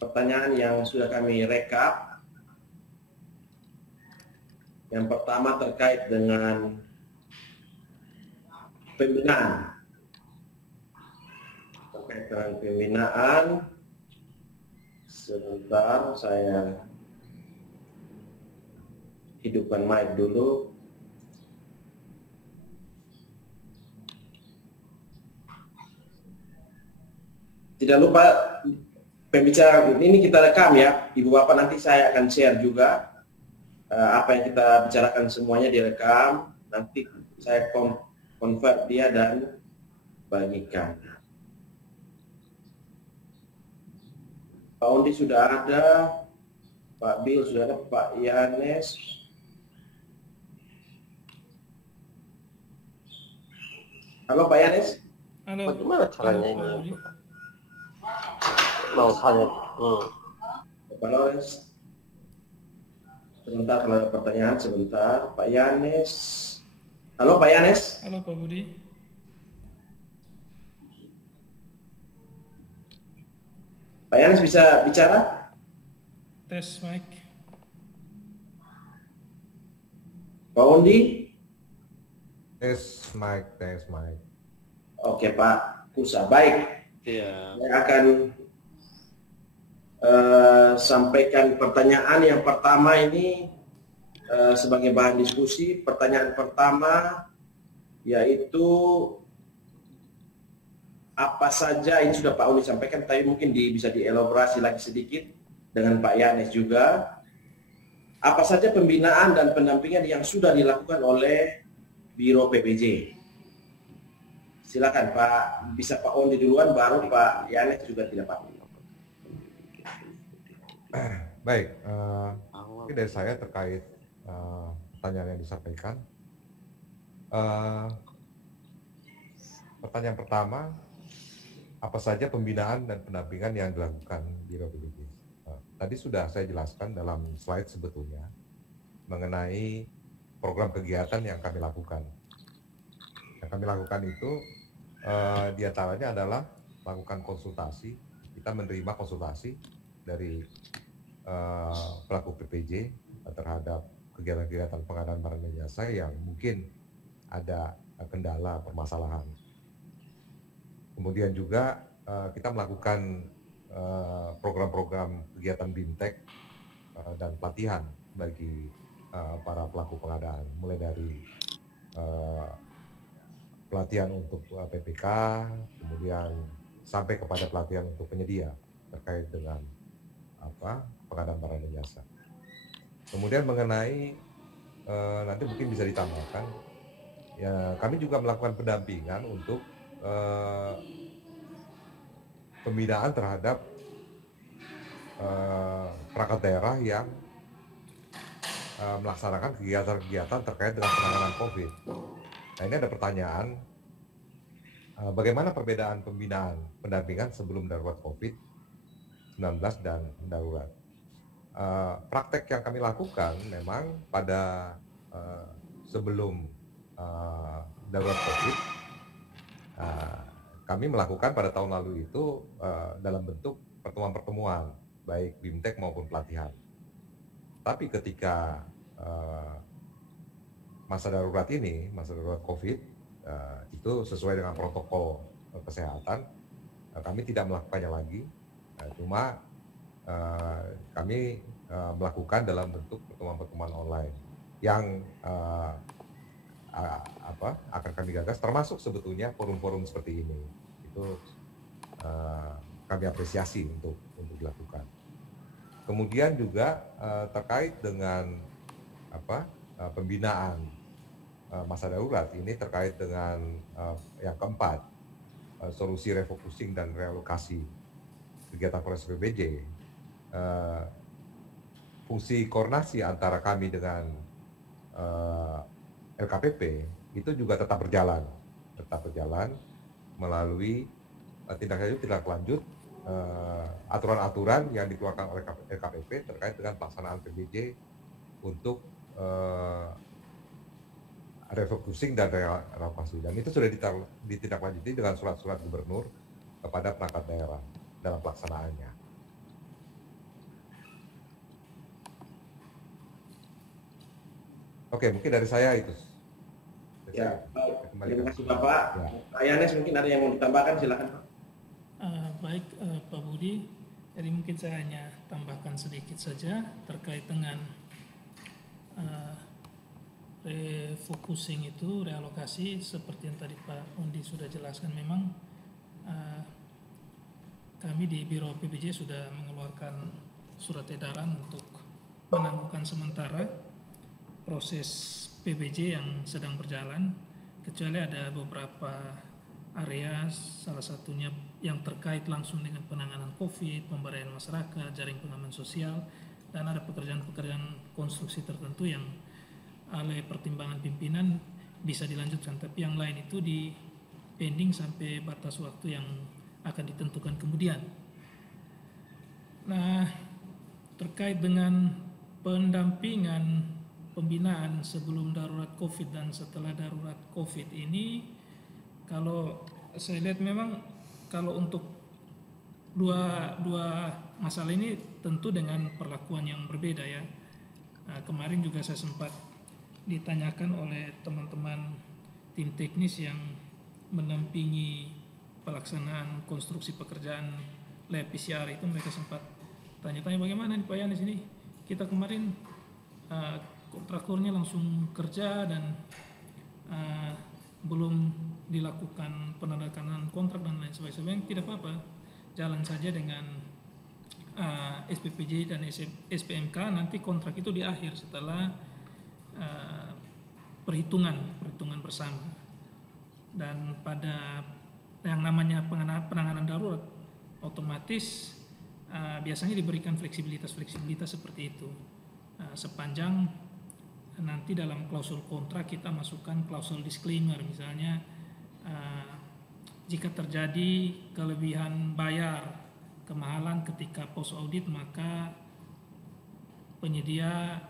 pertanyaan yang sudah kami rekap. Yang pertama terkait dengan pembinaan. Terkait dengan pembinaan, sebentar saya hidupkan mic dulu. Tidak lupa pembicara ini kita rekam ya, Ibu Bapak, nanti saya akan share juga apa yang kita bicarakan semuanya direkam, nanti saya convert dia dan bagikan. Pak Ondi sudah ada, Pak Bill sudah ada, Pak Yanes. Halo Pak Yanes. Halo. Bagaimana caranya ini? Halo, Mau tanya. Pak Lawrence. Sebentar, kalau ada pertanyaan sebentar. Pak Yanes. Halo Pak Yanes. Halo Pak Budi. Pak Yanes bisa bicara? Tes mic. Pak Ondi? Tes mic. Oke Pak Kusa, baik. Iya. Saya akan sampaikan pertanyaan yang pertama ini sebagai bahan diskusi. Pertanyaan pertama yaitu apa saja, ini sudah Pak Uni sampaikan, tapi mungkin bisa dielaborasi lagi sedikit dengan Pak Yanes juga. Apa saja pembinaan dan pendampingan yang sudah dilakukan oleh Biro PPJ? Silakan Pak, bisa Pak Ondi duluan, baru Pak Yanes juga tidak apa-apa. Baik, ini dari saya terkait pertanyaan yang disampaikan. Pertanyaan pertama, apa saja pembinaan dan pendampingan yang dilakukan Biro PPJ? Tadi sudah saya jelaskan dalam slide sebetulnya mengenai program kegiatan yang kami lakukan. Yang kami lakukan itu diantaranya adalah melakukan konsultasi. Kita menerima konsultasi dari pelaku PPJ terhadap kegiatan-kegiatan pengadaan barang dan jasa yang mungkin ada kendala permasalahan. Kemudian juga kita melakukan program-program kegiatan BIMTEK dan pelatihan bagi para pelaku pengadaan, mulai dari pelatihan untuk PPK, kemudian sampai kepada pelatihan untuk penyedia terkait dengan pengadaan barang dan jasa. Kemudian mengenai nanti mungkin bisa ditambahkan, ya kami juga melakukan pendampingan untuk pembinaan terhadap perangkat daerah yang melaksanakan kegiatan-kegiatan terkait dengan penanganan COVID. Nah, ini ada pertanyaan, bagaimana perbedaan pembinaan pendampingan sebelum darurat COVID-19 dan darurat? Praktek yang kami lakukan memang pada sebelum darurat COVID, kami melakukan pada tahun lalu itu dalam bentuk pertemuan-pertemuan, baik BIMTEK maupun pelatihan. Tapi ketika masa darurat ini, masa darurat COVID, itu sesuai dengan protokol kesehatan, kami tidak melakukannya lagi, cuma kami melakukan dalam bentuk pertemuan-pertemuan online yang akan kami gagas, termasuk sebetulnya forum-forum seperti ini. Itu kami apresiasi untuk dilakukan. Kemudian juga terkait dengan pembinaan masa darurat ini terkait dengan yang keempat, solusi refocusing dan realokasi kegiatan Polres PPJ. Fungsi koordinasi antara kami dengan LKPP itu juga tetap berjalan melalui tindak lanjut aturan-aturan yang dikeluarkan oleh LKPP terkait dengan pelaksanaan PPJ untuk refocusing dan relokasi, dan itu sudah ditindaklanjuti dengan surat-surat gubernur kepada perangkat daerah dalam pelaksanaannya. Oke, mungkin dari saya itu. Ya, baik. Kembali Terima ke- kasih Bapak. Ya. Pak Yanes mungkin ada yang mau ditambahkan, silakan Pak. Baik, Pak Budi. Jadi mungkin saya hanya tambahkan sedikit saja terkait dengan refocusing itu, realokasi seperti yang tadi Pak Undi sudah jelaskan. Memang kami di Biro PBJ sudah mengeluarkan surat edaran untuk menangguhkan sementara proses PBJ yang sedang berjalan, kecuali ada beberapa area, salah satunya yang terkait langsung dengan penanganan COVID, pemberdayaan masyarakat, jaring pengaman sosial, dan ada pekerjaan-pekerjaan konstruksi tertentu yang oleh pertimbangan pimpinan bisa dilanjutkan, tapi yang lain itu di pending sampai batas waktu yang akan ditentukan kemudian. Nah, terkait dengan pendampingan pembinaan sebelum darurat COVID dan setelah darurat COVID ini, kalau saya lihat memang kalau untuk dua masalah ini tentu dengan perlakuan yang berbeda ya. Kemarin juga saya sempat ditanyakan oleh teman-teman tim teknis yang mendampingi pelaksanaan konstruksi pekerjaan lab PCR itu, mereka sempat tanya-tanya bagaimana nih Pak Yanis ini, kita kemarin kontraktornya langsung kerja dan belum dilakukan penandatanganan kontrak dan lain sebagainya. Tidak apa-apa, jalan saja dengan SPPJ dan SPMK, nanti kontrak itu di akhir setelah perhitungan bersama. Dan pada yang namanya penanganan darurat otomatis biasanya diberikan fleksibilitas seperti itu, sepanjang nanti dalam klausul kontrak kita masukkan klausul disclaimer, misalnya jika terjadi kelebihan bayar, kemahalan ketika post audit, maka penyedia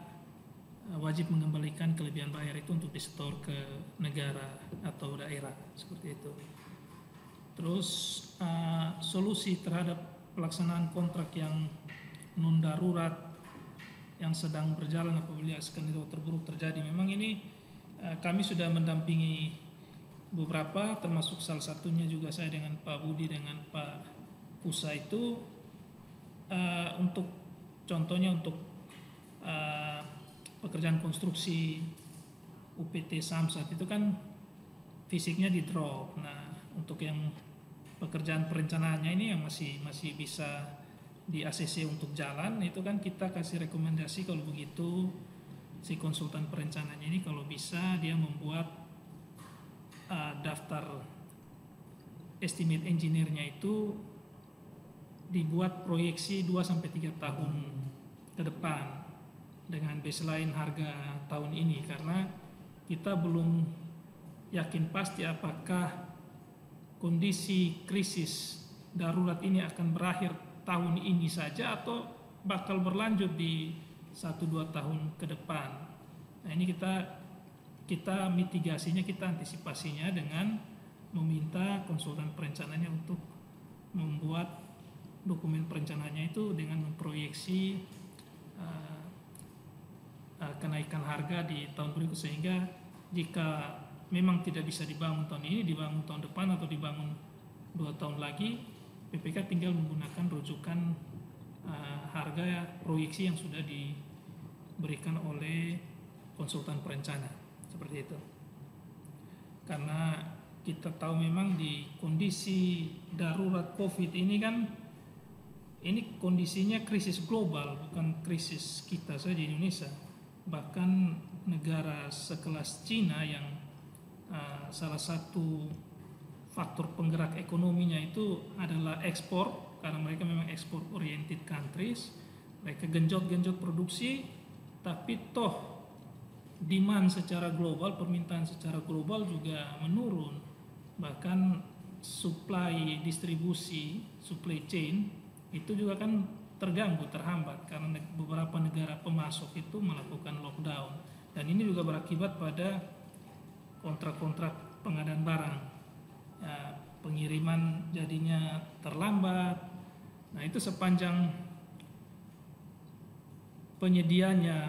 wajib mengembalikan kelebihan bayar itu untuk disetor ke negara atau daerah, seperti itu. Terus solusi terhadap pelaksanaan kontrak yang non darurat yang sedang berjalan apabila skenario terburuk terjadi, memang ini kami sudah mendampingi beberapa, termasuk salah satunya juga saya dengan Pak Budi dengan Pak Kusa itu untuk contohnya untuk pekerjaan konstruksi UPT Samsat itu kan fisiknya di drop. Nah, untuk yang pekerjaan perencanaannya ini yang masih bisa di ACC untuk jalan, itu kan kita kasih rekomendasi kalau begitu si konsultan perencananya ini kalau bisa dia membuat daftar estimate engineer-nya itu dibuat proyeksi 2-3 tahun ke depan dengan baseline harga tahun ini, karena kita belum yakin pasti apakah kondisi krisis darurat ini akan berakhir tahun ini saja atau bakal berlanjut di 1-2 tahun ke depan. Nah, ini kita mitigasinya, kita antisipasinya dengan meminta konsultan perencananya untuk membuat dokumen perencanaannya itu dengan memproyeksi kenaikan harga di tahun berikut, sehingga jika memang tidak bisa dibangun tahun ini, dibangun tahun depan atau dibangun 2 tahun lagi, PPK tinggal menggunakan rujukan harga proyeksi yang sudah diberikan oleh konsultan perencana, seperti itu. Karena kita tahu memang di kondisi darurat COVID ini kan, ini kondisinya krisis global, bukan krisis kita saja di Indonesia. Bahkan negara sekelas Cina yang salah satu faktor penggerak ekonominya itu adalah ekspor, karena mereka memang ekspor oriented countries, mereka genjot produksi, tapi toh demand secara global, permintaan secara global juga menurun. Bahkan supply distribusi, supply chain itu juga kan terganggu, terhambat karena beberapa negara pemasok itu melakukan lockdown, dan ini juga berakibat pada kontrak-kontrak pengadaan barang, ya, pengiriman jadinya terlambat. Nah, itu sepanjang penyedianya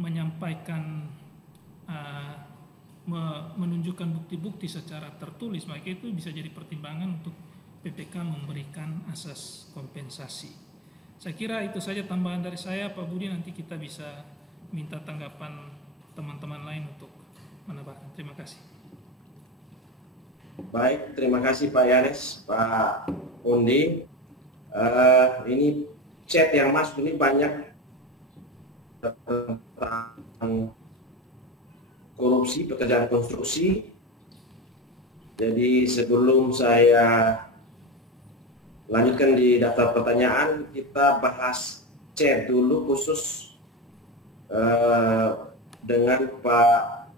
menyampaikan menunjukkan bukti-bukti secara tertulis, maka itu bisa jadi pertimbangan untuk PPK memberikan asas kompensasi. Saya kira itu saja tambahan dari saya, Pak Budi. Nanti kita bisa minta tanggapan teman-teman lain untuk menambahkan. Terima kasih. Baik, terima kasih Pak Yanes, Pak Undi. Ini chat yang masuk ini banyak tentang korupsi, pekerjaan konstruksi. Jadi sebelum saya lanjutkan di daftar pertanyaan, kita bahas chat dulu khusus dengan Pak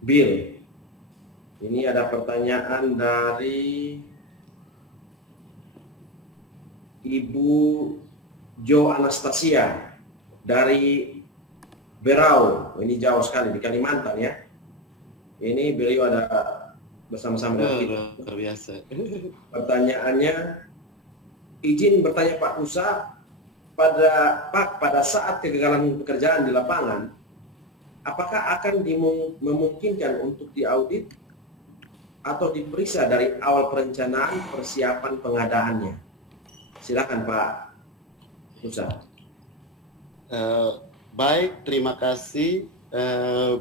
Bill. Ini ada pertanyaan dari Ibu Jo Anastasia dari Berau. Ini jauh sekali di Kalimantan ya. Ini beliau ada bersama-sama dengan kita. Luar biasa. Pertanyaannya, izin bertanya Pak Kusa, pada saat kegagalan pekerjaan di lapangan, apakah akan memungkinkan untuk diaudit atau diperiksa dari awal perencanaan persiapan pengadaannya? Silakan Pak Kusa. Baik, terima kasih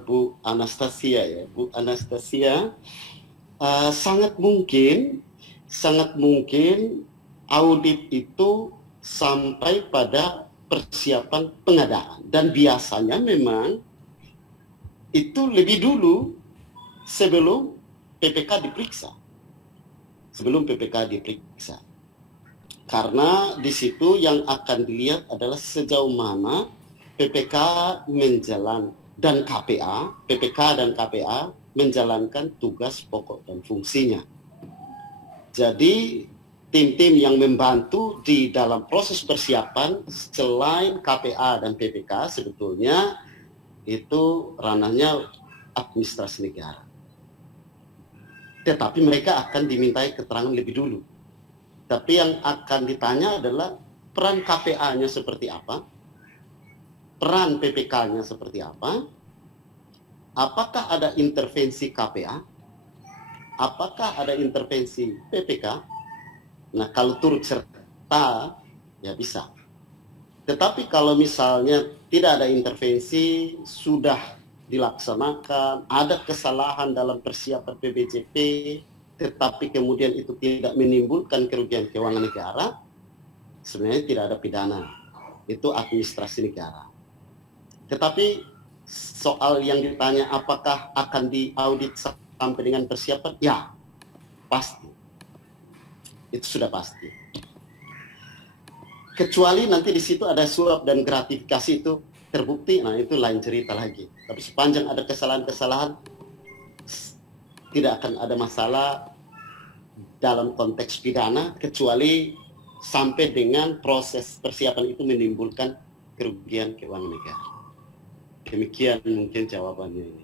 Bu Anastasia ya. Bu Anastasia, sangat mungkin audit itu sampai pada persiapan pengadaan, dan biasanya memang itu lebih dulu sebelum PPK diperiksa. Karena di situ yang akan dilihat adalah sejauh mana PPK dan KPA menjalankan tugas pokok dan fungsinya. Jadi tim-tim yang membantu di dalam proses persiapan selain KPA dan PPK sebetulnya itu ranahnya administrasi negara. Tetapi mereka akan dimintai keterangan lebih dulu. Tapi yang akan ditanya adalah peran KPA-nya seperti apa, peran PPK-nya seperti apa, apakah ada intervensi KPA, apakah ada intervensi PPK. Nah, kalau turut serta, ya bisa. Tetapi kalau misalnya tidak ada intervensi, sudah dilaksanakan, ada kesalahan dalam persiapan PBJP, tetapi kemudian itu tidak menimbulkan kerugian keuangan negara, sebenarnya tidak ada pidana. Itu administrasi negara. Tetapi soal yang ditanya apakah akan diaudit sampai dengan persiapan, ya pasti. Itu sudah pasti. Kecuali nanti di situ ada suap dan gratifikasi itu terbukti, nah itu lain cerita lagi. Tapi sepanjang ada kesalahan-kesalahan, tidak akan ada masalah dalam konteks pidana, kecuali sampai dengan proses persiapan itu menimbulkan kerugian keuangan negara. Demikian mungkin jawabannya ini.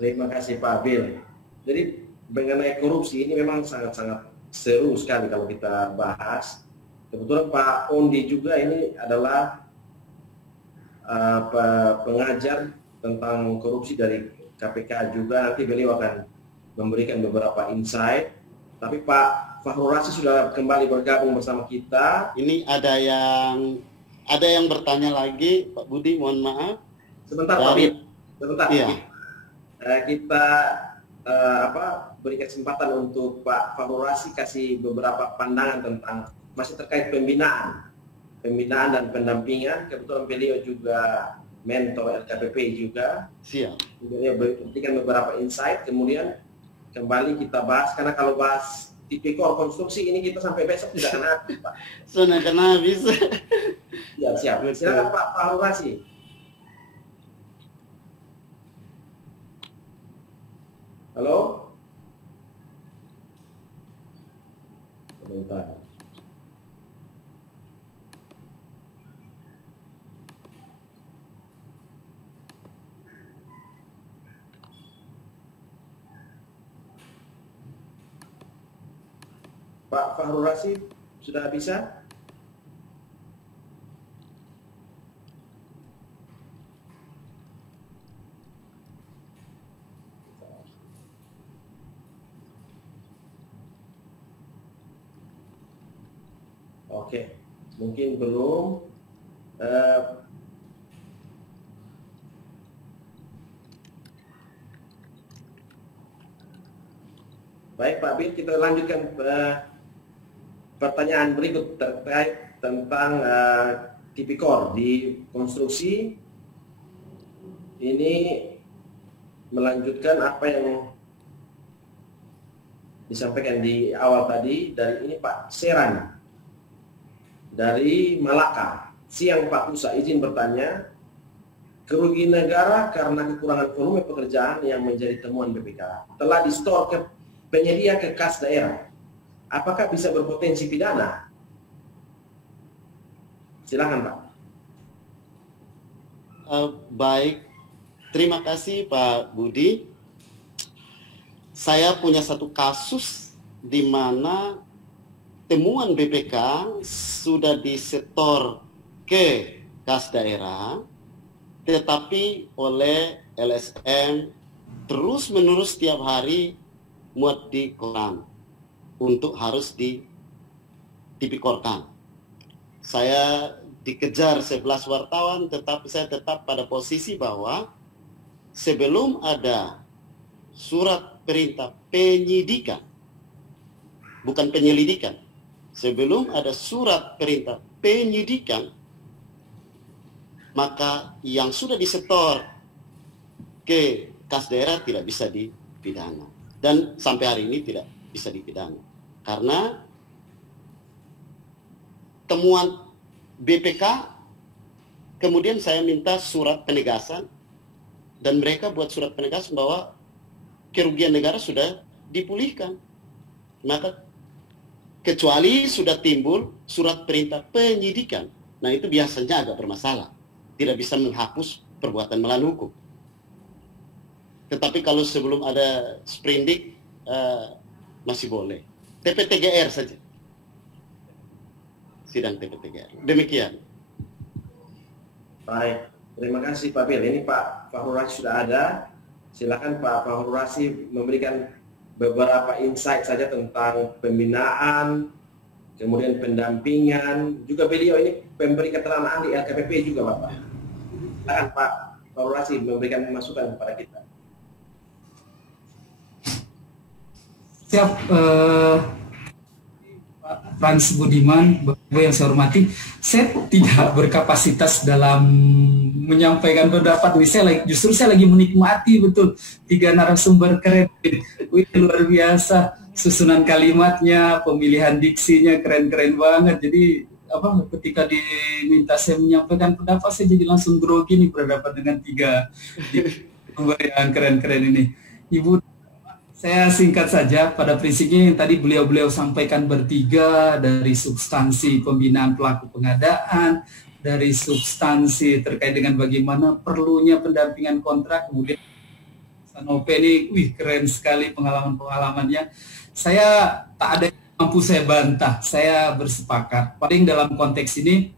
Terima kasih Pak Bill. Jadi mengenai korupsi ini memang sangat-sangat seru sekali kalau kita bahas. Kebetulan Pak Ondi juga ini adalah pengajar tentang korupsi dari KPK juga. Nanti beliau akan memberikan beberapa insight. Tapi Pak Fahrul Rasyid sudah kembali bergabung bersama kita. Ini ada yang bertanya lagi, Pak Budi, mohon maaf. Sebentar Pak Bill. Sebentar. Iya. Kita beri kesempatan untuk Pak Fahrul Rasyid kasih beberapa pandangan tentang masih terkait pembinaan dan pendampingan. Kebetulan beliau juga mentor LKPP juga. Siap. Beliau berikan beberapa insight, kemudian kembali kita bahas, karena kalau bahas tipikor konstruksi ini kita sampai besok tidak akan habis, Pak. Sudah akan habis. Ya, siap. Silakan Pak Fahrul Rasyid. Halo? Sebentar. Pak Fahrul Rasyid sudah bisa? Oke, mungkin belum. Baik Pak Bin, kita lanjutkan pertanyaan berikut terkait tentang tipikor di konstruksi. Ini melanjutkan apa yang disampaikan di awal tadi dari ini Pak Seran dari Malaka. Siang Pak Pusa, izin bertanya, kerugian negara karena kekurangan volume pekerjaan yang menjadi temuan BPK telah di-store ke penyedia ke kas daerah. Apakah bisa berpotensi pidana? Silakan Pak. Baik, terima kasih Pak Budi. Saya punya satu kasus di mana temuan BPK sudah disetor ke kas daerah, tetapi oleh LSM terus-menerus setiap hari muat di koran untuk harus ditipikorkan. Saya dikejar 11 wartawan, tetapi saya tetap pada posisi bahwa sebelum ada surat perintah penyidikan, bukan penyelidikan, sebelum ada surat perintah penyidikan, maka yang sudah disetor ke kas daerah tidak bisa dipidana. Dan sampai hari ini tidak bisa dipidana. Karena temuan BPK, kemudian saya minta surat penegasan, dan mereka buat surat penegasan bahwa kerugian negara sudah dipulihkan. Maka kecuali sudah timbul surat perintah penyidikan, nah itu biasanya agak bermasalah. Tidak bisa menghapus perbuatan melawan hukum. Tetapi kalau sebelum ada sprindik masih boleh. TPTGR saja. Sidang TPTGR. Demikian. Baik, terima kasih Pak Bil. Ini Pak Fahrul Rasyid sudah ada. Silakan Pak Fahrul Rasyid memberikan beberapa insight saja tentang pembinaan, kemudian pendampingan. Juga beliau ini pemberi keterangan di LKPP juga Bapak. Silakan Pak Fahrul Rasyid memberikan masukan kepada kita. Siap, Pak Frans Budiman, Bapak yang saya hormati, saya tidak berkapasitas dalam menyampaikan pendapat ini. Justru saya lagi menikmati betul 3 narasumber keren. Wih, luar biasa, susunan kalimatnya, pemilihan diksinya keren-keren banget. Jadi ketika diminta saya menyampaikan pendapat, saya jadi langsung grogi nih berhadapan dengan 3 narasumber yang keren-keren ini. Ibu, saya singkat saja, pada prinsipnya yang tadi beliau-beliau sampaikan bertiga, dari substansi pembinaan pelaku pengadaan, dari substansi terkait dengan bagaimana perlunya pendampingan kontrak, kemudian Sanope ini, wih keren sekali pengalaman-pengalamannya. Saya tak ada yang mampu saya bantah, saya bersepakat. Paling dalam konteks ini,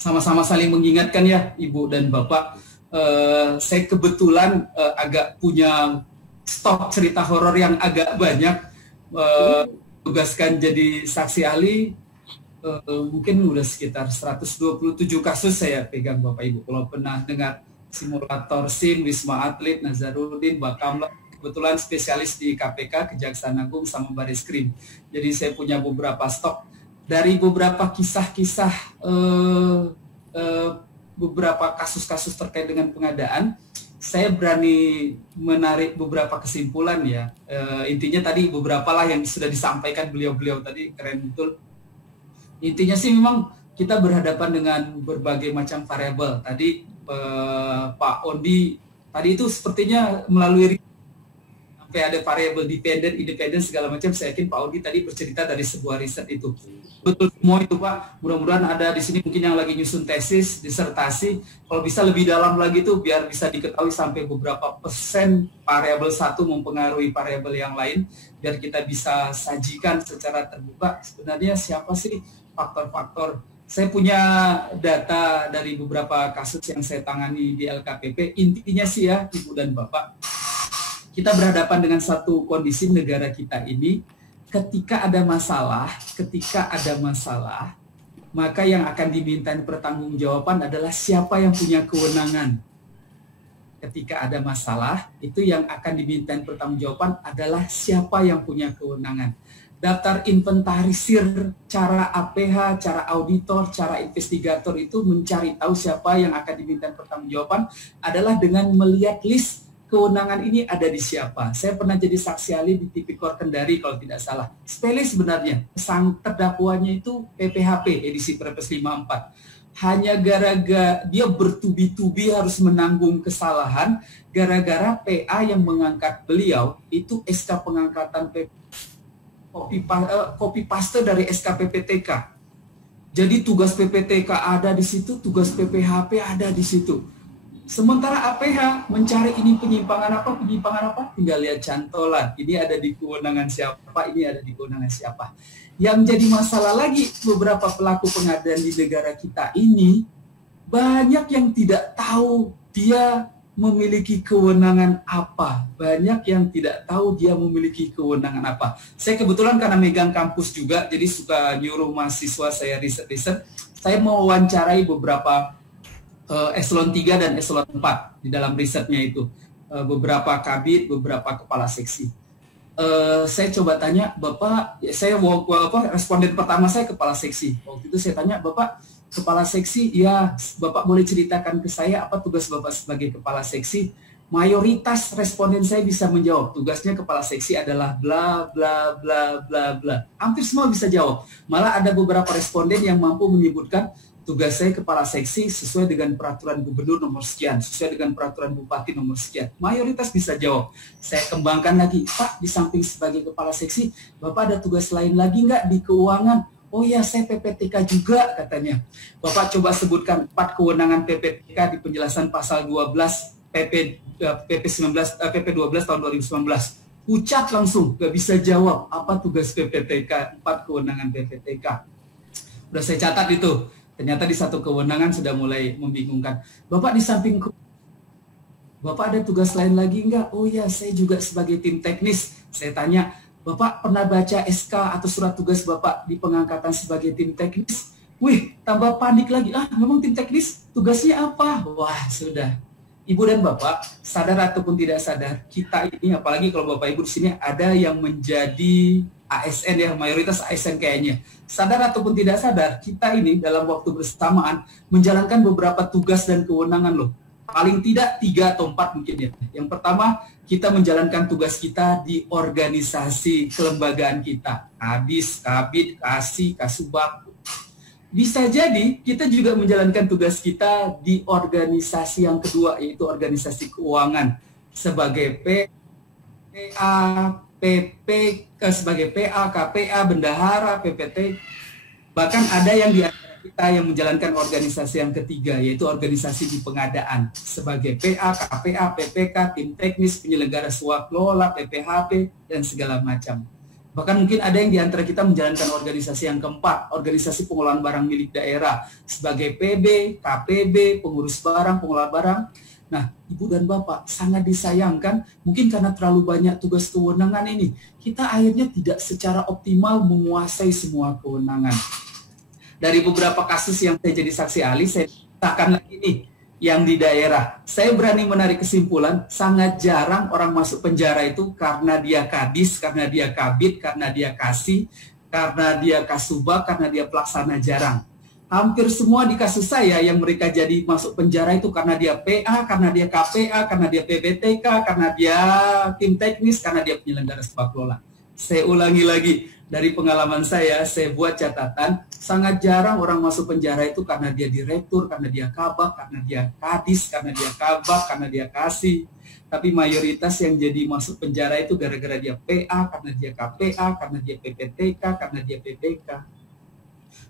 sama-sama saling mengingatkan ya Ibu dan Bapak, saya kebetulan agak punya stok cerita horor yang agak banyak, tugaskan jadi saksi ahli, mungkin udah sekitar 127 kasus saya pegang Bapak Ibu. Kalau pernah dengar simulator SIM, Wisma Atlet, Nazarudin, Bakamla, kebetulan spesialis di KPK, Kejaksaan Agung, sama Bareskrim. Jadi saya punya beberapa stok dari beberapa kisah-kisah, beberapa kasus-kasus terkait dengan pengadaan. Saya berani menarik beberapa kesimpulan ya. Intinya tadi beberapa lah yang sudah disampaikan beliau-beliau tadi, keren betul. Intinya sih memang kita berhadapan dengan berbagai macam variabel. Tadi Pak Ondi tadi itu sepertinya melalui sampai ada variabel dependent, independent segala macam. Saya yakin Pak Ondi tadi bercerita dari sebuah riset itu. Betul semua itu Pak. Mudah-mudahan ada di sini mungkin yang lagi nyusun tesis, disertasi. Kalau bisa lebih dalam lagi tuh biar bisa diketahui sampai beberapa persen variabel satu mempengaruhi variabel yang lain, biar kita bisa sajikan secara terbuka sebenarnya siapa sih faktor-faktor. Saya punya data dari beberapa kasus yang saya tangani di LKPP. Intinya sih ya Ibu dan Bapak, kita berhadapan dengan satu kondisi negara kita ini, ketika ada masalah, maka yang akan dimintain pertanggungjawaban adalah siapa yang punya kewenangan. Ketika ada masalah, itu yang akan dimintain pertanggungjawaban adalah siapa yang punya kewenangan. Daftar inventarisir cara APH, cara auditor, cara investigator itu mencari tahu siapa yang akan dimintain pertanggungjawaban adalah dengan melihat list kewenangan ini ada di siapa. Saya pernah jadi saksi ahli di Tipikor Kendari kalau tidak salah. Sepele sebenarnya, sang terdakwanya itu PPHP edisi Perpres 54. Hanya gara-gara dia bertubi-tubi harus menanggung kesalahan gara-gara PA yang mengangkat beliau itu SK pengangkatan copy paste dari SK PPTK. Jadi tugas PPTK ada di situ, tugas PPHP ada di situ. Sementara APH mencari ini penyimpangan apa, tinggal lihat cantolan. Ini ada di kewenangan siapa, ini ada di kewenangan siapa. Yang jadi masalah lagi, beberapa pelaku pengadaan di negara kita ini, banyak yang tidak tahu dia memiliki kewenangan apa. Banyak yang tidak tahu dia memiliki kewenangan apa. Saya kebetulan karena megang kampus juga, jadi suka nyuruh mahasiswa saya riset-riset. Saya mau wawancarai beberapa eselon 3 dan eselon 4 di dalam risetnya itu. Beberapa kabit, beberapa kepala seksi. Saya coba tanya, Bapak, responden pertama saya kepala seksi. Waktu itu saya tanya, Bapak, kepala seksi, ya Bapak boleh ceritakan ke saya apa tugas Bapak sebagai kepala seksi? Mayoritas responden saya bisa menjawab, tugasnya kepala seksi adalah bla bla bla bla bla. Hampir semua bisa jawab. Malah ada beberapa responden yang mampu menyebutkan tugas saya kepala seksi sesuai dengan peraturan gubernur nomor sekian, sesuai dengan peraturan bupati nomor sekian. Mayoritas bisa jawab. Saya kembangkan lagi, Pak, di samping sebagai kepala seksi, Bapak ada tugas lain lagi nggak di keuangan? Oh ya, saya PPTK juga, katanya. Bapak coba sebutkan 4 kewenangan PPTK di penjelasan pasal 12 PP 12 tahun 2019. Ucat langsung, nggak bisa jawab apa tugas PPTK, 4 kewenangan PPTK. Udah saya catat itu. Ternyata di satu kewenangan sudah mulai membingungkan. Bapak di samping Bapak ada tugas lain lagi enggak? Oh ya, saya juga sebagai tim teknis. Saya tanya, Bapak pernah baca SK atau surat tugas Bapak di pengangkatan sebagai tim teknis? Wih, tambah panik lagi. Memang tim teknis tugasnya apa? Wah, sudah. Ibu dan Bapak, sadar ataupun tidak sadar, kita ini, apalagi kalau Bapak Ibu di sini ada yang menjadi ASN ya, mayoritas ASN kayaknya. Sadar ataupun tidak sadar, kita ini dalam waktu bersamaan menjalankan beberapa tugas dan kewenangan loh. Paling tidak 3 atau 4 mungkin ya. Yang pertama, kita menjalankan tugas kita di organisasi kelembagaan kita. Kabis, Kabit, Kasi, Kasubag. Bisa jadi kita juga menjalankan tugas kita di organisasi yang kedua, yaitu organisasi keuangan. Sebagai PA, PP, sebagai PA, KPA, bendahara, PPT. Bahkan ada yang di antara kita yang menjalankan organisasi yang ketiga, yaitu organisasi di pengadaan. Sebagai PA, KPA, PPK, tim teknis, penyelenggara swaklola, PPHP, dan segala macam. Bahkan mungkin ada yang di antara kita menjalankan organisasi yang keempat, organisasi pengelolaan barang milik daerah. Sebagai PB, KPB, pengurus barang, pengelola barang. Nah, Ibu dan Bapak, sangat disayangkan, mungkin karena terlalu banyak tugas kewenangan ini, kita akhirnya tidak secara optimal menguasai semua kewenangan. Dari beberapa kasus yang saya jadi saksi ahli, saya katakan lagi nih, yang di daerah. Saya berani menarik kesimpulan, sangat jarang orang masuk penjara itu karena dia kadis, karena dia kabit, karena dia kasih, karena dia kasubag, karena dia pelaksana, jarang. Hampir semua di kasus saya yang mereka jadi masuk penjara itu karena dia PA, karena dia KPA, karena dia PPTK, karena dia tim teknis, karena dia penyelenggara sepak bola. Saya ulangi lagi, dari pengalaman saya buat catatan, sangat jarang orang masuk penjara itu karena dia direktur, karena dia kabak, karena dia kadis, karena dia kabak, karena dia kasih. Tapi mayoritas yang jadi masuk penjara itu gara-gara dia PA, karena dia KPA, karena dia PPTK, karena dia PPK.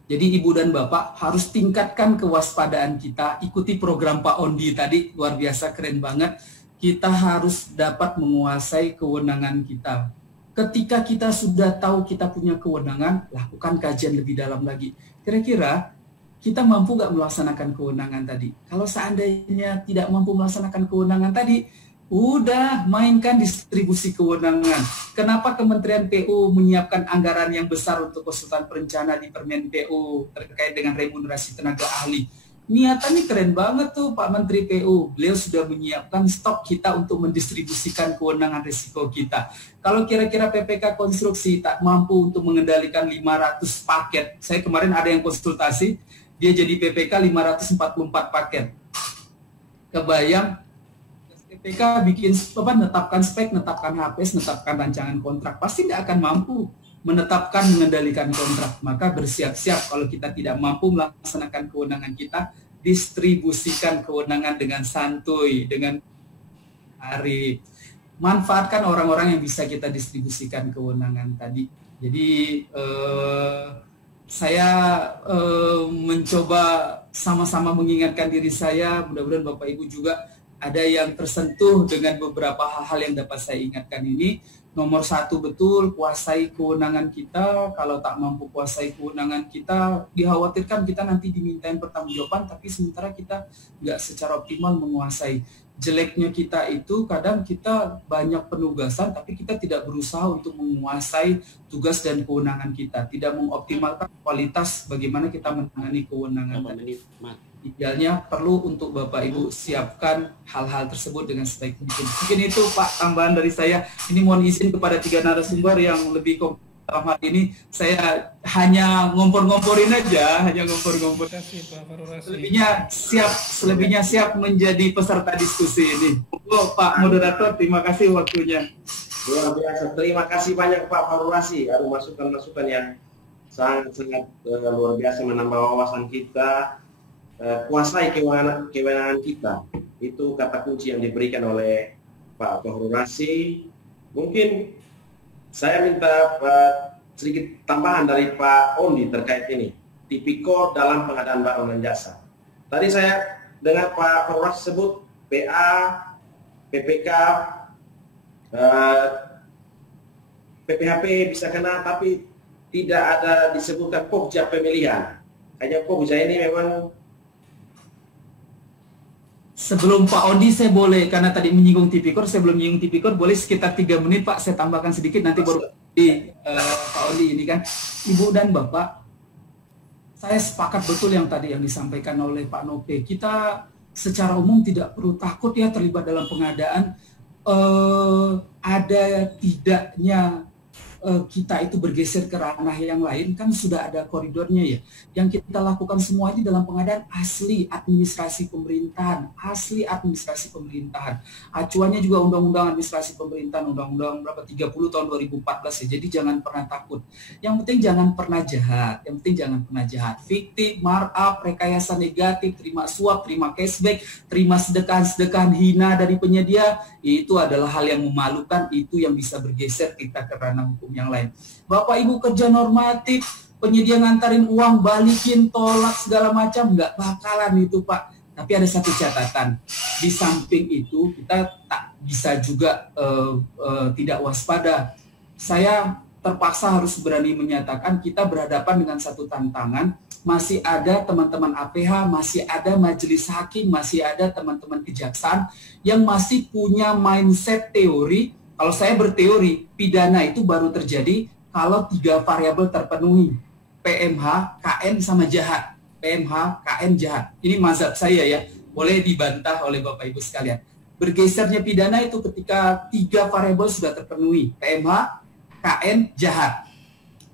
Jadi Ibu dan Bapak harus tingkatkan kewaspadaan kita, ikuti program Pak Ondi tadi, luar biasa keren banget. Kita harus dapat menguasai kewenangan kita. Ketika kita sudah tahu kita punya kewenangan, lakukan kajian lebih dalam lagi. Kira-kira kita mampu nggak melaksanakan kewenangan tadi? Kalau seandainya tidak mampu melaksanakan kewenangan tadi, Udah, mainkan distribusi kewenangan. Kenapa Kementerian PU menyiapkan anggaran yang besar untuk konsultan perencana di Permen PU terkait dengan remunerasi tenaga ahli? Niatannya keren banget tuh Pak Menteri PU. Beliau sudah menyiapkan stok kita untuk mendistribusikan kewenangan risiko kita. Kalau kira-kira PPK konstruksi tak mampu untuk mengendalikan 500 paket, saya kemarin ada yang konsultasi, dia jadi PPK 544 paket. Kebayang, PPK bikin netapkan spek, netapkan HPS, netapkan rancangan kontrak, pasti tidak akan mampu menetapkan, mengendalikan kontrak. Maka bersiap-siap kalau kita tidak mampu melaksanakan kewenangan kita, distribusikan kewenangan dengan santuy, dengan arif. Manfaatkan orang-orang yang bisa kita distribusikan kewenangan tadi. Jadi saya mencoba sama-sama mengingatkan diri saya, mudah-mudahan Bapak Ibu juga ada yang tersentuh dengan beberapa hal-hal yang dapat saya ingatkan ini. Nomor satu, betul, kuasai kewenangan kita. Kalau tak mampu kuasai kewenangan kita, dikhawatirkan kita nanti dimintain pertanggungjawaban, tapi sementara kita nggak secara optimal menguasai. Jeleknya kita itu kadang kita banyak penugasan, tapi kita tidak berusaha untuk menguasai tugas dan kewenangan kita. Tidak mengoptimalkan kualitas bagaimana kita menangani kewenangan. Idealnya perlu untuk Bapak Ibu siapkan hal-hal tersebut dengan sebaik mungkin. Mungkin itu Pak tambahan dari saya. Ini mohon izin kepada 3 narasumber yang lebih dalam hal ini. Saya hanya ngompor-ngomporin aja, Selebihnya siap menjadi peserta diskusi ini. Pak Moderator, terima kasih waktunya. Luar biasa. Terima kasih banyak Pak Farurasi. Ada masukan-masukan yang sangat luar biasa, menambah wawasan kita. Kuasai kewenangan kita, itu kata kunci yang diberikan oleh Pak Farurasi. Mungkin saya minta sedikit tambahan dari Pak Ondi terkait ini, tipikor dalam pengadaan barang dan jasa. Tadi saya dengar Pak Farurasi sebut PA, PPK, PPHP bisa kena, tapi tidak ada disebutkan pokja pemilihan. Hanya pokja ini memang. Sebelum Pak Ondi saya boleh, karena tadi menyinggung tipikor, saya belum menyinggung tipikor, boleh sekitar 3 menit Pak, saya tambahkan sedikit, nanti baru Pak Ondi ini kan. Ibu dan Bapak, saya sepakat betul yang tadi yang disampaikan oleh Pak Nope. Kita secara umum tidak perlu takut ya terlibat dalam pengadaan. Ada tidaknya kita itu bergeser ke ranah yang lain, kan sudah ada koridornya ya. Yang kita lakukan semua ini dalam pengadaan asli administrasi pemerintahan, Acuannya juga Undang-Undang Administrasi Pemerintahan, Undang-Undang berapa 30 tahun 2014 ya. Jadi jangan pernah takut. Yang penting jangan pernah jahat. Fiktif, markup, rekayasa negatif, terima suap, terima cashback, terima sedekah hina dari penyedia, itu adalah hal yang memalukan, itu yang bisa bergeser kita ke ranah hukum yang lain. Bapak Ibu kerja normatif, penyedia ngantarin uang, balikin, tolak segala macam, nggak bakalan itu Pak. Tapi ada satu catatan, di samping itu kita tak bisa juga tidak waspada. Saya terpaksa harus berani menyatakan kita berhadapan dengan satu tantangan. Masih ada teman-teman APH, masih ada majelis hakim, masih ada teman-teman kejaksaan yang masih punya mindset teori. Kalau saya berteori, pidana itu baru terjadi kalau 3 variabel terpenuhi. PMH, KN, sama jahat. PMH, KN, jahat. Ini mazhab saya ya. Boleh dibantah oleh Bapak Ibu sekalian. Bergesernya pidana itu ketika 3 variabel sudah terpenuhi. PMH, KN, jahat.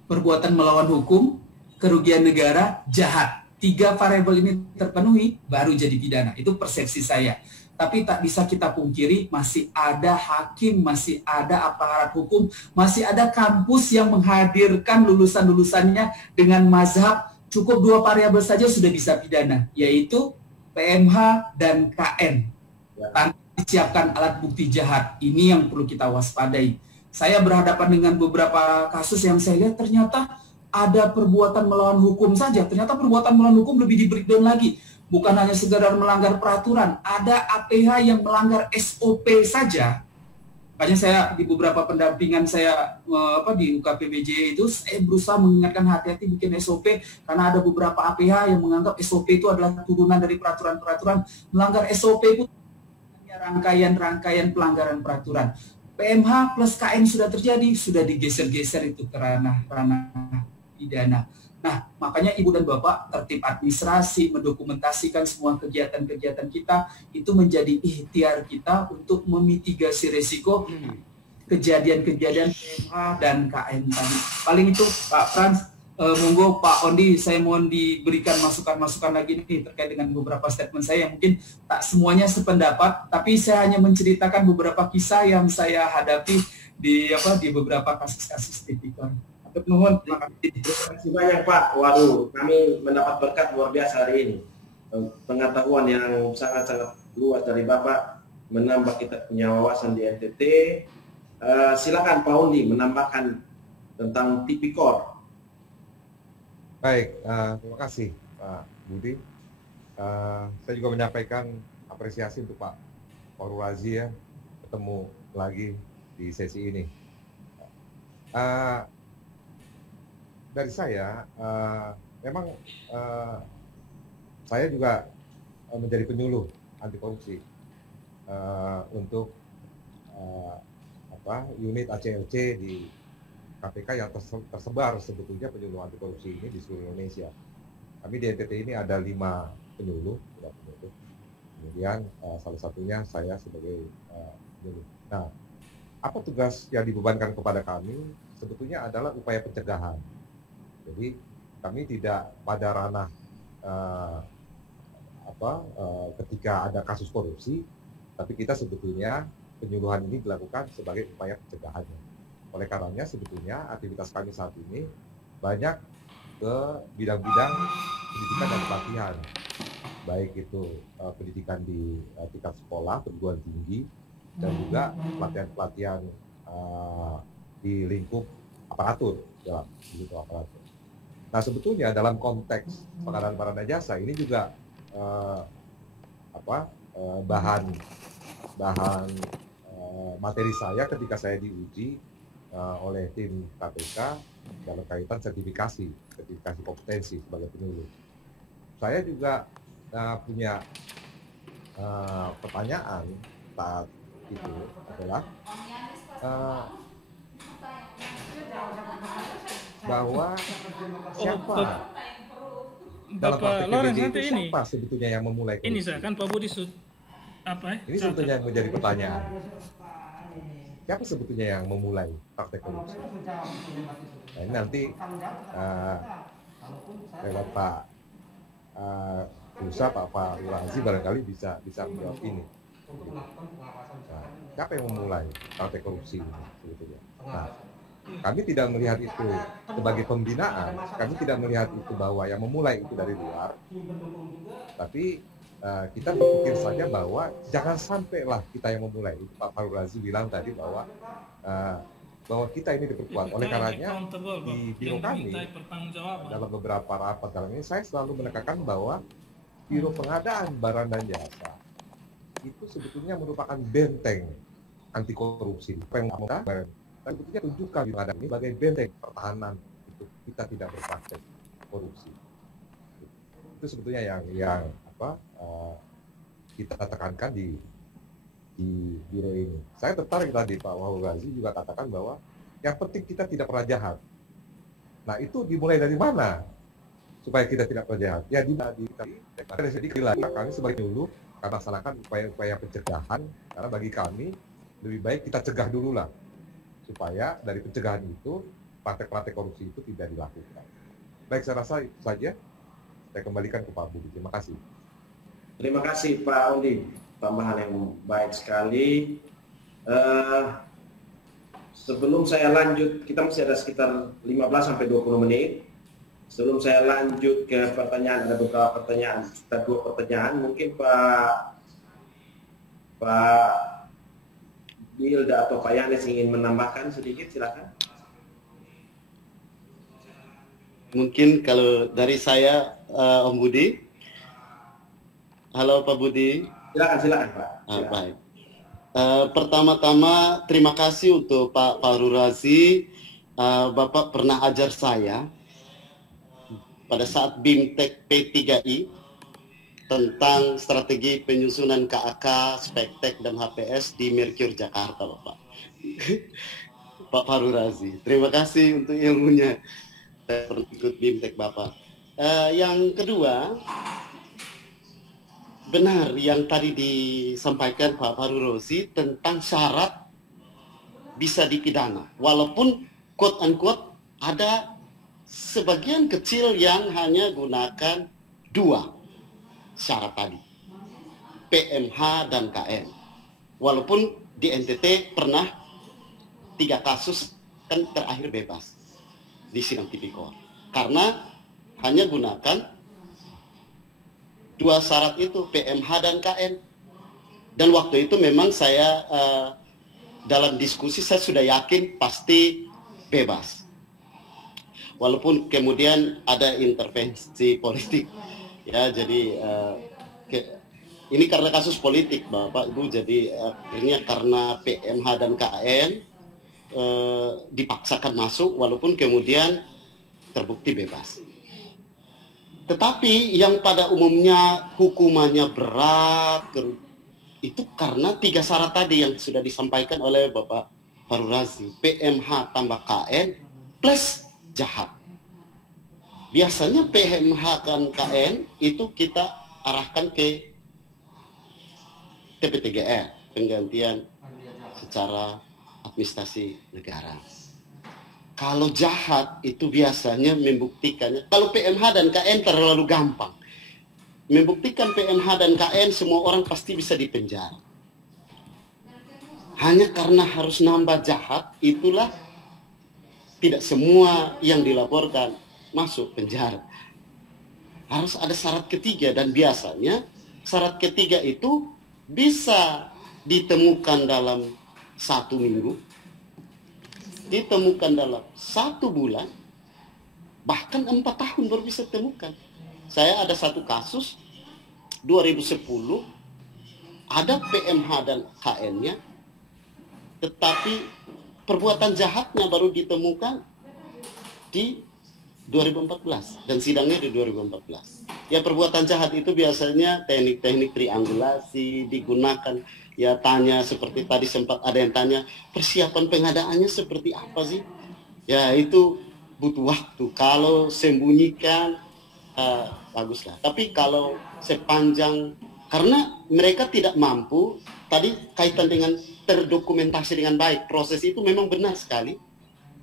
Perbuatan melawan hukum, kerugian negara, jahat. 3 variabel ini terpenuhi, baru jadi pidana. Itu persepsi saya. Tapi tak bisa kita pungkiri, masih ada hakim, masih ada aparat hukum, masih ada kampus yang menghadirkan lulusan-lulusannya dengan mazhab cukup 2 variabel saja sudah bisa pidana, yaitu PMH dan KN. Tanpa disiapkan alat bukti jahat, ini yang perlu kita waspadai. Saya berhadapan dengan beberapa kasus yang saya lihat ternyata ada perbuatan melawan hukum saja, ternyata perbuatan melawan hukum lebih di-breakdown lagi. Bukan hanya sekedar melanggar peraturan, ada APH yang melanggar SOP saja. Makanya saya di beberapa pendampingan saya di UKPBJ itu, saya berusaha mengingatkan hati-hati bikin SOP, karena ada beberapa APH yang menganggap SOP itu adalah turunan dari peraturan-peraturan. Melanggar SOP itu rangkaian pelanggaran peraturan. PMH plus KM sudah terjadi, sudah digeser-geser itu ke ranah pidana. Nah, makanya Ibu dan Bapak tertib administrasi, mendokumentasikan semua kegiatan-kegiatan kita, itu menjadi ikhtiar kita untuk memitigasi resiko kejadian-kejadian PMH dan KM tadi. Paling itu Pak Frans, monggo Pak Ondi, saya mohon diberikan masukan-masukan lagi nih terkait dengan beberapa statement saya yang mungkin tak semuanya sependapat, tapi saya hanya menceritakan beberapa kisah yang saya hadapi di beberapa kasus-kasus tipikor. Terima kasih banyak Pak. Waduh, kami mendapat berkat luar biasa hari ini. Pengetahuan yang sangat-sangat luas dari Bapak, menambah kita punya wawasan di NTT. Silakan Pak Ondi menambahkan tentang tipikor. Baik, terima kasih Pak Budi. Saya juga menyampaikan apresiasi untuk Pak Fahrul Razi ya, ketemu lagi di sesi ini. Dari saya, memang saya juga menjadi penyuluh anti korupsi untuk unit ACLC di KPK yang tersebar sebetulnya penyuluh anti korupsi ini di seluruh Indonesia. Kami di NTT ini ada 5 penyuluh, kemudian salah satunya saya sebagai penyuluh. Nah, apa tugas yang dibebankan kepada kami? Sebetulnya adalah upaya pencegahan. Jadi kami tidak pada ranah ketika ada kasus korupsi, tapi kita sebetulnya penyuluhan ini dilakukan sebagai upaya pencegahannya. Oleh karenanya sebetulnya aktivitas kami saat ini banyak ke bidang-bidang pendidikan dan pelatihan, baik itu pendidikan di tingkat sekolah, perguruan tinggi, dan juga pelatihan-pelatihan di lingkup aparatur, dalam lingkup aparatur. Nah sebetulnya dalam konteks pengadaan barang dan jasa ini juga bahan materi saya ketika saya diuji oleh tim KPK dalam kaitan sertifikasi kompetensi sebagai penyuluh. Saya juga punya pertanyaan saat itu adalah bahwa siapa dalam praktek PBJ itu siapa sebetulnya yang memulai korupsi? Ini saya kan Pak Budi Ini sebetulnya yang menjadi pertanyaan. Siapa sebetulnya yang memulai praktek korupsi? Nah, ini nanti lewat Pak Pak Fahrul Razi barangkali bisa menjawab ini. Nah, siapa yang memulai praktek korupsi ini sebetulnya? Nah, kami tidak melihat itu sebagai pembinaan, kami tidak melihat itu bahwa yang memulai itu dari luar, tapi kita berpikir saja bahwa jangan sampailah kita yang memulai. Pak Fahrul Razi bilang tadi bahwa kita ini diperkuat. Oleh karenanya di biro kami dalam beberapa rapat dalam ini saya selalu menekankan bahwa biro pengadaan barang dan jasa itu sebetulnya merupakan benteng anti korupsi. Apa yang kita sebetulnya tunjukkan biro pengadaan ini sebagai benteng pertahanan untuk kita tidak berpraktek korupsi. Itu sebetulnya yang kita tekankan di biro ini. Saya tertarik tadi Pak Fahrul Razi juga katakan bahwa yang penting kita tidak pernah jahat. Nah itu dimulai dari mana supaya kita tidak pernah jahat? Ya kami sebagai penyuluh kami laksanakan upaya-upaya pencegahan, karena bagi kami lebih baik kita cegah dulu lah supaya dari pencegahan itu praktek-praktek korupsi itu tidak dilakukan. Baik, saya rasa itu saja. Saya kembalikan ke Pak Budi. Terima kasih. Terima kasih Pak Ondi, tambahan yang baik sekali. Sebelum saya lanjut, kita masih ada sekitar 15-20 menit. Sebelum saya lanjut ke pertanyaan, ada beberapa pertanyaan, sekitar 2 pertanyaan. Mungkin Pak Bilda atau Pak Yanes ingin menambahkan sedikit, silakan. Mungkin kalau dari saya, Om Budi. Halo Pak Budi. Silakan Pak. Baik. Pertama-tama terima kasih untuk Pak Fahrul Razi. Bapak pernah ajar saya pada saat BIMTEK P3I tentang strategi penyusunan KAK, Spektek, dan HPS di Merkur Jakarta, Bapak. Pak Faru Razi, terima kasih untuk ilmunya. Saya pernah ikut BIMTEK Bapak. Yang kedua, benar yang tadi disampaikan Pak Faru Razi tentang syarat bisa dipidana. Walaupun quote-unquote ada sebagian kecil yang hanya gunakan 2 syarat tadi, PMH dan KN. Walaupun di NTT pernah 3 kasus kan terakhir bebas di sidang tipikor karena hanya gunakan 2 syarat itu, PMH dan KN. Dan waktu itu memang saya dalam diskusi saya sudah yakin pasti bebas. Walaupun kemudian ada intervensi politik, ya jadi ini karena kasus politik Bapak Ibu, jadi akhirnya karena PMH dan KN dipaksakan masuk, walaupun kemudian terbukti bebas. Tetapi yang pada umumnya hukumannya berat itu karena 3 syarat tadi yang sudah disampaikan oleh Bapak Faru Razi, PMH tambah KN plus jahat. Biasanya PMH dan KN itu kita arahkan ke TP3R, penggantian secara administrasi negara. Kalau jahat itu biasanya membuktikannya, kalau PMH dan KN terlalu gampang. Membuktikan PMH dan KN semua orang pasti bisa dipenjara. Hanya karena harus nambah jahat, itulah tidak semua yang dilaporkan masuk penjara. Harus ada syarat ketiga, dan biasanya syarat ketiga itu bisa ditemukan dalam 1 minggu, ditemukan dalam 1 bulan, bahkan 4 tahun baru bisa ditemukan. Saya ada 1 kasus 2010, ada PMH dan KN-nya, tetapi perbuatan jahatnya baru ditemukan di 2014 dan sidangnya di 2014. Ya, perbuatan jahat itu biasanya teknik-teknik triangulasi digunakan. Ya, tanya seperti tadi sempat ada yang tanya, persiapan pengadaannya seperti apa sih? Ya, itu butuh waktu. Kalau sembunyikan baguslah. Tapi kalau sepanjang, karena mereka tidak mampu, tadi kaitan dengan terdokumentasi dengan baik, proses itu memang benar sekali.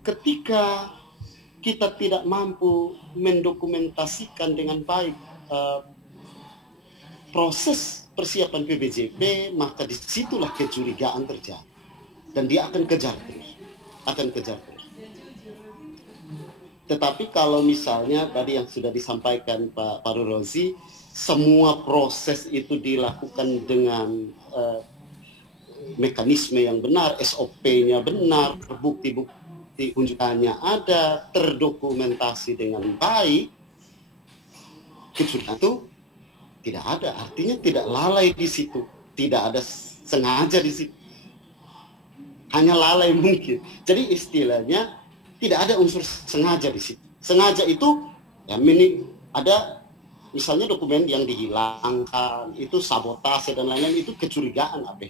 Ketika kita tidak mampu mendokumentasikan dengan baik proses persiapan PBJP, maka disitulah kecurigaan terjadi. Dan dia akan kejar terus. Tetapi kalau misalnya tadi yang sudah disampaikan Pak Faru Razi, semua proses itu dilakukan dengan mekanisme yang benar, SOP-nya benar, bukti-bukti unjukannya ada, terdokumentasi dengan baik, kecurigaan itu tidak ada. Artinya tidak lalai di situ, tidak ada sengaja di situ, hanya lalai mungkin. Jadi istilahnya tidak ada unsur sengaja di situ. Sengaja itu ya ada misalnya dokumen yang dihilangkan, itu sabotase dan lain-lain, itu kecurigaan apa?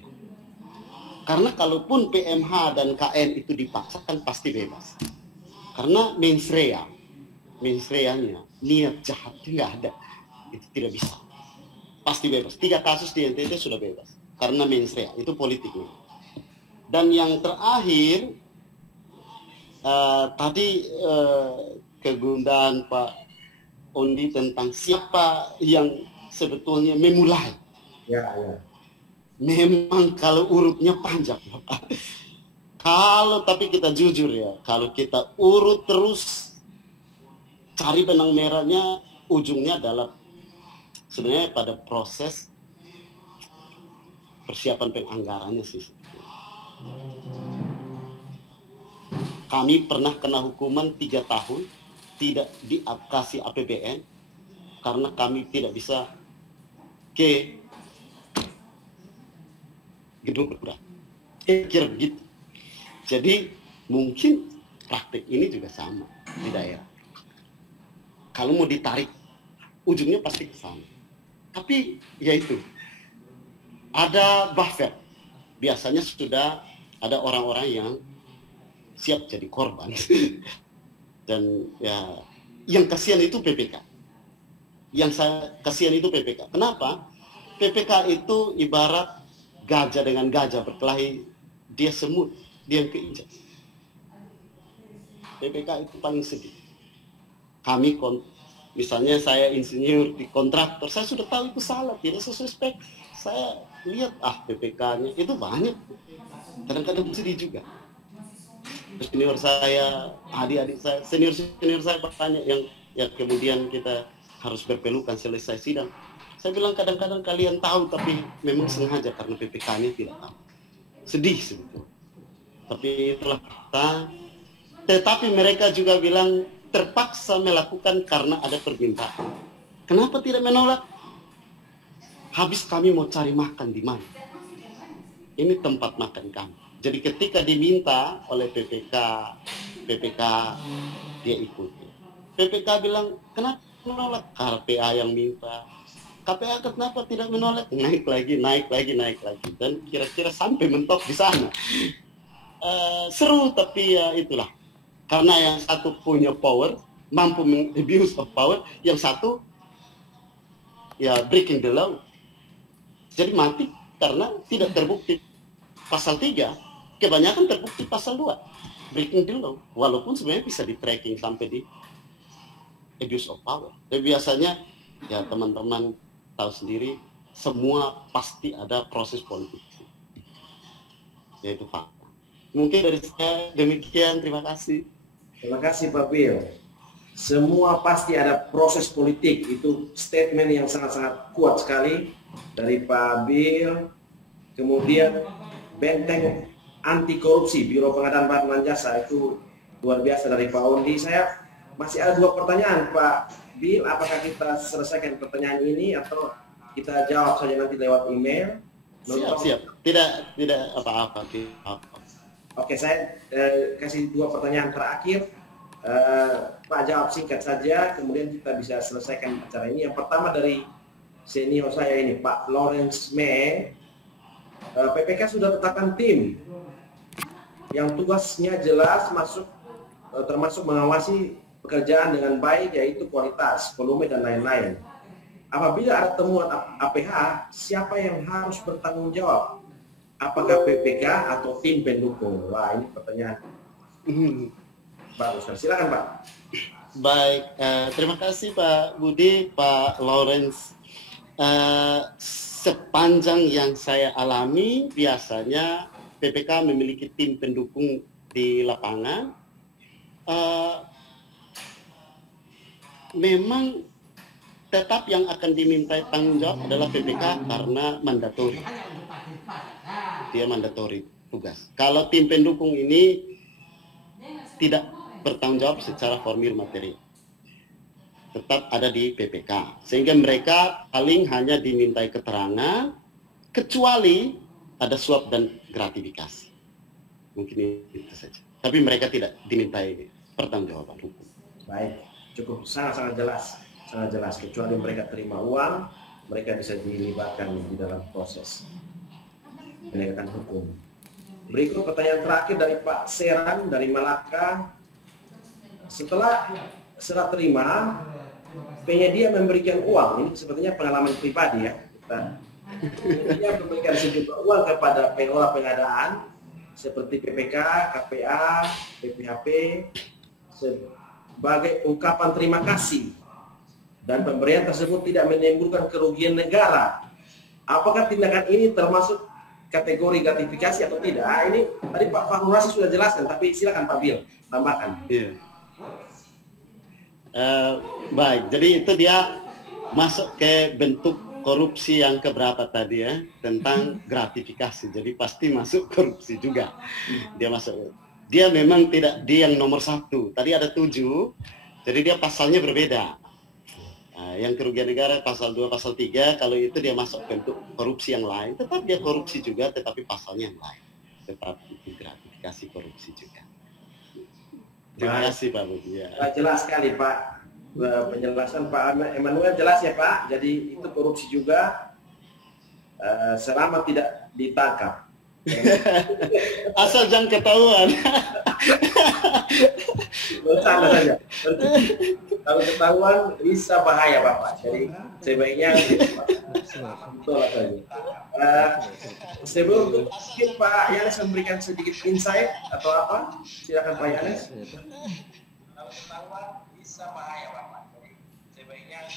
Karena kalaupun PMH dan KN itu dipaksakan pasti bebas. Karena mens reanya, niat jahatnya nggak ada, itu tidak bisa. Pasti bebas. 3 kasus di NTT sudah bebas karena mens rea, itu politiknya. Dan yang terakhir tadi kegundahan Pak Ondi tentang siapa yang sebetulnya memulai. Ya. Memang kalau urutnya panjang, Bapak. Tapi kita jujur ya, kalau kita urut terus cari benang merahnya, ujungnya adalah sebenarnya pada proses persiapan penganggarannya sih. Kami pernah kena hukuman 3 tahun tidak dikasih APBN karena kami tidak bisa ke gedung perguruan. Kira begitu. Jadi mungkin praktik ini juga sama di daerah. Kalau mau ditarik, ujungnya pasti ke sana. Tapi ya itu, ada buffer. Biasanya sudah ada orang-orang yang siap jadi korban. Dan ya, yang kasihan itu PPK. Yang saya kasihan itu PPK. Kenapa? PPK itu ibarat gajah dengan gajah berkelahi, dia semut, dia yang keinjak. PPK itu paling sedih. Kami misalnya saya insinyur di kontraktor, saya sudah tahu itu salah, tidak sesuai spek. Saya lihat PPK-nya itu banyak. Kadang-kadang sedih juga. Senior saya, adik-adik saya, senior saya banyak yang kemudian kita harus berpelukan selesai sidang. Saya bilang kadang-kadang kalian tahu, tapi memang sengaja karena PPK-nya tidak tahu. Sedih sebetulnya. Tapi itulah fakta. Tetapi mereka juga bilang terpaksa melakukan karena ada permintaan. Kenapa tidak menolak? Habis kami mau cari makan di mana? Ini tempat makan kami. Jadi ketika diminta oleh PPK dia ikuti. PPK bilang, kenapa menolak? KPA yang minta. KPA kenapa tidak menolak? Naik lagi. Dan kira-kira sampai mentok di sana. Seru, tapi ya itulah. Karena yang satu punya power, mampu meng-abuse of power, yang satu ya breaking the law. Jadi mati karena tidak terbukti pasal 3, kebanyakan terbukti pasal 2, breaking the law. Walaupun sebenarnya bisa di-tracking sampai di abuse of power. Tapi biasanya ya teman-teman tahu sendiri, semua pasti ada proses politik. Yaitu fakta. Mungkin dari saya demikian, terima kasih. Terima kasih Pak Bill. Semua pasti ada proses politik, itu statement yang sangat-sangat kuat sekali dari Pak Bill. Kemudian benteng anti korupsi Biro Pengadaan Barang dan Jasa itu luar biasa dari Pak Ondi. Saya masih ada 2 pertanyaan Pak Bill, apakah kita selesaikan pertanyaan ini atau kita jawab saja nanti lewat email? Siap. Tidak apa-apa. Oke, saya kasih 2 pertanyaan terakhir. Pak jawab singkat saja, kemudian kita bisa selesaikan acara ini. Yang pertama dari senior saya ini, Pak Lawrence May. PPK sudah tetapkan tim yang tugasnya jelas termasuk mengawasi pekerjaan dengan baik, yaitu kualitas, volume, dan lain-lain. Apabila ada temuan APH, siapa yang harus bertanggung jawab? Apakah PPK atau tim pendukung? Wah, ini pertanyaan bagus. Silakan Pak. Baik, terima kasih Pak Budi, Pak Lawrence. Sepanjang yang saya alami, biasanya PPK memiliki tim pendukung di lapangan. Memang tetap yang akan dimintai tanggung jawab adalah PPK karena mandatori. Dia mandatori tugas. Kalau tim pendukung ini tidak bertanggung jawab secara formil material, tetap ada di PPK, sehingga mereka paling hanya dimintai keterangan, kecuali ada suap dan gratifikasi. Mungkin itu saja. Tapi mereka tidak dimintai pertanggungjawaban hukum. Baik, cukup sangat jelas. Kecuali mereka terima uang, mereka bisa dilibatkan di dalam proses penegakan hukum. Berikut pertanyaan terakhir dari Pak Seran dari Malaka. Setelah serah terima, penyedia memberikan uang. Ini sepertinya pengalaman pribadi ya. Penyedia memberikan sejumlah uang kepada pengelola pengadaan seperti PPK, KPA, BPHP sebagai ungkapan terima kasih. Dan pemberian tersebut tidak menimbulkan kerugian negara. Apakah tindakan ini termasuk kategori gratifikasi atau tidak? Ini tadi Pak Fahrul sudah jelaskan, tapi silakan Pak Bill tambahkan. Iya. Baik, jadi itu dia masuk ke bentuk korupsi yang keberapa tadi ya, tentang gratifikasi. Jadi pasti masuk korupsi juga. Dia memang tidak dia yang nomor 1. Tadi ada 7, jadi dia pasalnya berbeda. Yang kerugian negara pasal 2, pasal 3, kalau itu dia masuk bentuk korupsi yang lain, tetap dia korupsi juga, tetapi pasalnya yang lain. Tetap itu gratifikasi korupsi juga. Terima kasih Pak Budi. Ya. Jelas sekali Pak. penjelasan Pak Emmanuel jelas ya Pak. Jadi itu korupsi juga selama tidak ditangkap. Asal jangan ketahuan. Bersama saja. Kalau ketahuan bisa bahaya Bapak. Jadi sebaiknya betul saja. Sebelum itu mungkin Pak Yanes memberikan sedikit insight atau apa? Silakan Pak Yanes. Kalau ketahuan bisa bahaya Bapak. Jadi sebaiknya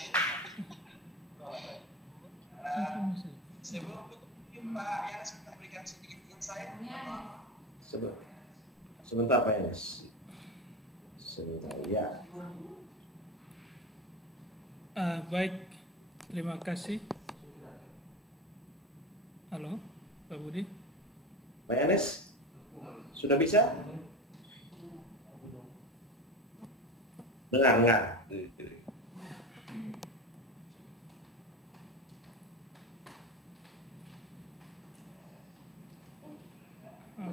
sebelum itu mungkin Pak Yanes memberikan sedikit insight. Sebentar Pak Yanes. Sebentar ya. Baik, terima kasih. Halo, Pak Budi. Pak Yanes, sudah bisa? Dengar.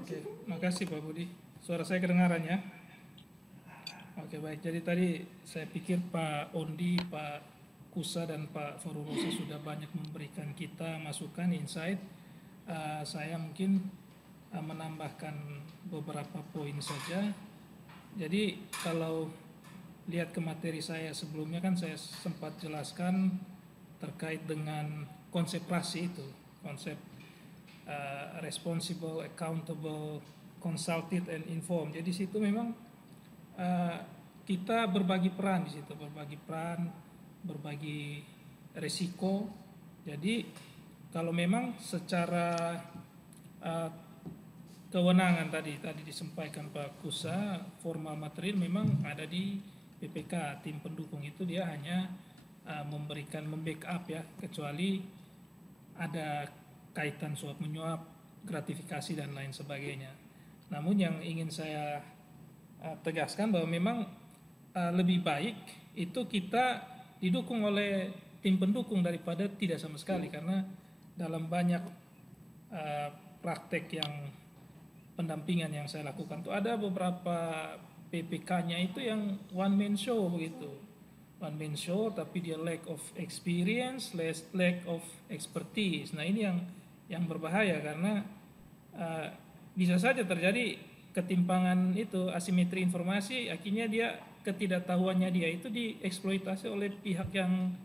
Oke, makasih Pak Budi. Suara saya kedengaran ya? Oke, baik. Jadi tadi saya pikir Pak Ondi, Pak Kusa, dan Pak Farurosa sudah banyak memberikan kita masukan, insight. Saya mungkin menambahkan beberapa poin saja. Jadi kalau lihat ke materi saya sebelumnya kan saya sempat jelaskan terkait dengan konsep RASI itu, konsep responsible, accountable, consulted, and informed. Jadi situ memang kita berbagi peran di situ, berbagi resiko. Jadi kalau memang secara kewenangan tadi disampaikan Pak Kusa, formal material memang ada di PPK, tim pendukung itu dia hanya membackup ya, kecuali ada kaitan suap menyuap, gratifikasi dan lain sebagainya. Namun yang ingin saya tegaskan bahwa memang lebih baik itu kita didukung oleh tim pendukung daripada tidak sama sekali, karena dalam banyak praktek yang pendampingan yang saya lakukan tuh ada beberapa PPK-nya itu yang one man show begitu. One man show tapi dia lack of experience, lack of expertise. Nah ini yang berbahaya karena bisa saja terjadi ketimpangan itu, asimetri informasi, akhirnya dia ketidaktahuannya dia itu dieksploitasi oleh pihak yang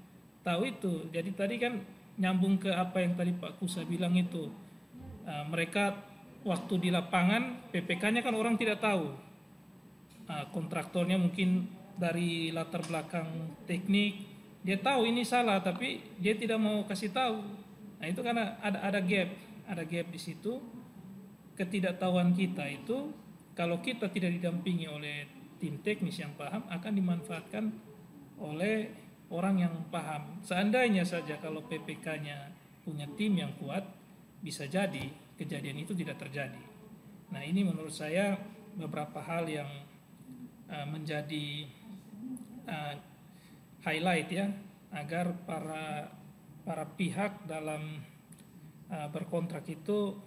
tahu itu. Jadi tadi kan nyambung ke apa yang tadi Pak Kusa bilang itu, mereka waktu di lapangan PPK-nya kan orang tidak tahu, kontraktornya mungkin dari latar belakang teknik dia tahu ini salah tapi dia tidak mau kasih tahu. Nah itu karena ada gap di situ. Ketidaktahuan kita itu kalau kita tidak didampingi oleh tim teknis yang paham akan dimanfaatkan oleh orang yang paham. Seandainya saja kalau PPK-nya punya tim yang kuat, bisa jadi kejadian itu tidak terjadi. Nah ini menurut saya beberapa hal yang menjadi highlight ya, agar para pihak dalam berkontrak itu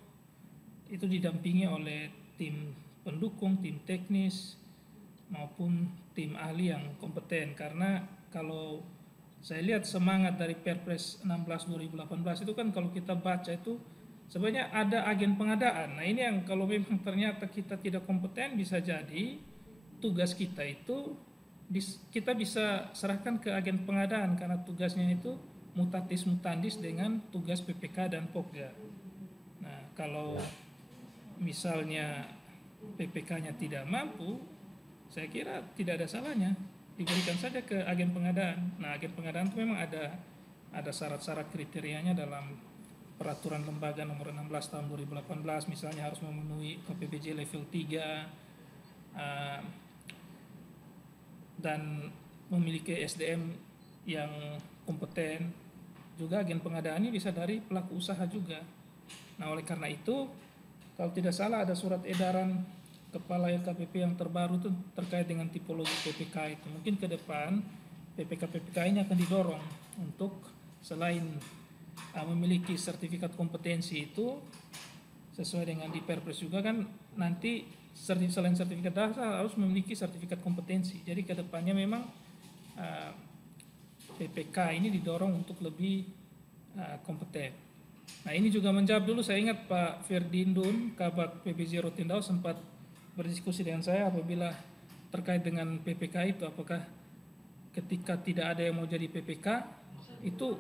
didampingi oleh tim pendukung, tim teknis maupun tim ahli yang kompeten. Karena kalau saya lihat semangat dari Perpres 16 2018 itu kan kalau kita baca itu sebenarnya ada agen pengadaan. Nah ini yang kalau memang ternyata kita tidak kompeten, bisa jadi tugas kita itu kita bisa serahkan ke agen pengadaan karena tugasnya itu mutatis mutandis dengan tugas PPK dan Pokja. Nah kalau misalnya PPK-nya tidak mampu, saya kira tidak ada salahnya diberikan saja ke agen pengadaan. Nah agen pengadaan itu memang ada syarat-syarat kriterianya dalam peraturan lembaga nomor 16 tahun 2018, misalnya harus memenuhi KPBJ level 3 dan memiliki SDM yang kompeten. Juga agen pengadaan ini bisa dari pelaku usaha juga. Nah oleh karena itu kalau tidak salah ada surat edaran Kepala LKPP yang terbaru itu terkait dengan tipologi PPK itu. Mungkin ke depan PPK-PPK ini akan didorong untuk selain memiliki sertifikat kompetensi itu sesuai dengan di Perpres juga kan nanti selain sertifikat dasar harus memiliki sertifikat kompetensi. Jadi ke depannya memang PPK ini didorong untuk lebih kompeten. Nah ini juga menjawab dulu, saya ingat Pak Ferdindun, Kabak PBJ Rotendao sempat berdiskusi dengan saya apabila terkait dengan PPK itu, apakah ketika tidak ada yang mau jadi PPK itu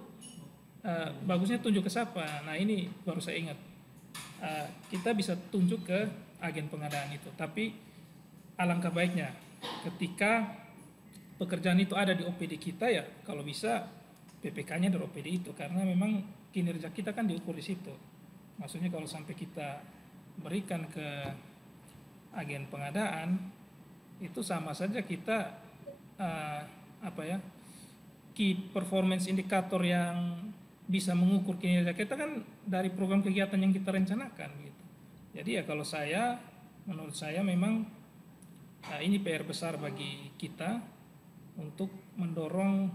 bagusnya tunjuk ke siapa. Nah ini baru saya ingat, kita bisa tunjuk ke agen pengadaan itu, tapi alangkah baiknya ketika pekerjaan itu ada di OPD kita, ya kalau bisa PPK-nya dari OPD itu, karena memang kinerja kita kan diukur di situ. Maksudnya kalau sampai kita berikan ke agen pengadaan itu sama saja kita key performance indikator yang bisa mengukur kinerja kita kan dari program kegiatan yang kita rencanakan gitu. Jadi ya kalau menurut saya memang ini PR besar bagi kita untuk mendorong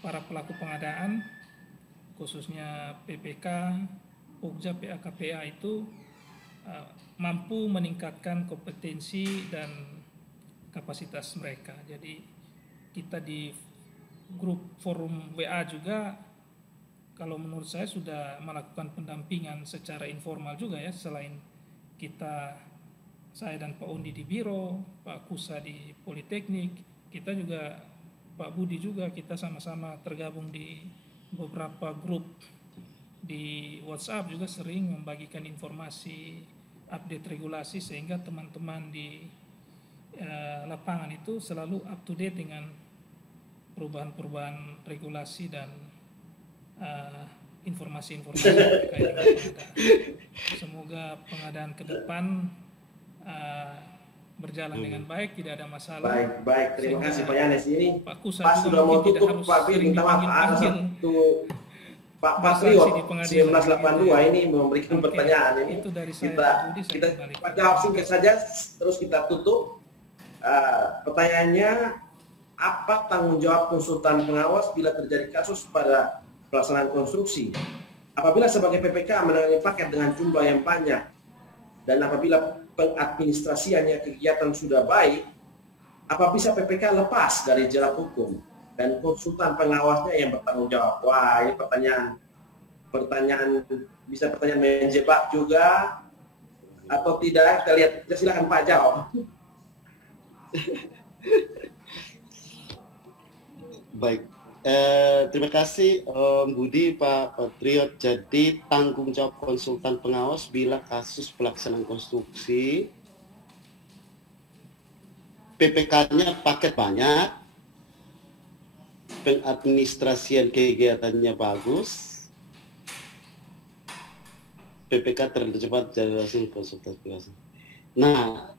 para pelaku pengadaan khususnya PPK, Pokja, PA-KPA itu mampu meningkatkan kompetensi dan kapasitas mereka. Jadi kita di grup forum WA juga, kalau menurut saya sudah melakukan pendampingan secara informal juga ya, selain saya dan Pak Undi di Biro, Pak Kusa di Politeknik, kita juga Pak Budi juga, kita sama-sama tergabung di beberapa grup di WhatsApp, juga sering membagikan informasi update regulasi sehingga teman-teman di lapangan itu selalu up to date dengan perubahan-perubahan regulasi dan informasi-informasi terkait dengan pengadaan. Semoga pengadaan ke depan berjalan dengan baik, tidak ada masalah. Baik. Terima kasih Pak Yanes. Ini Pak Kusa Pak sudah mau tutup, Pak Fir, minta maaf. Ada satu Pak Patriot 1982 ini memberikan pertanyaan ini. Itu dari saya, kita jawab singkat saja, terus kita tutup. Pertanyaannya, apa tanggung jawab konsultan pengawas bila terjadi kasus pada pelaksanaan konstruksi? Apabila sebagai PPK menangani paket dengan jumlah yang banyak dan apabila pengadministrasiannya kegiatan sudah baik, apa bisa PPK lepas dari jerat hukum dan konsultan pengawasnya yang bertanggung jawab? Wah, ini pertanyaan bisa pertanyaan menjebak juga atau tidak? Kita lihat, silakan Pak jawab. Baik, terima kasih Om Budi, Pak Patriot. Jadi tanggung jawab konsultan pengawas bila kasus pelaksanaan konstruksi PPK-nya paket banyak, pengadministrasian kegiatannya bagus, PPK tercepat jadi konsultan pengawas. Nah,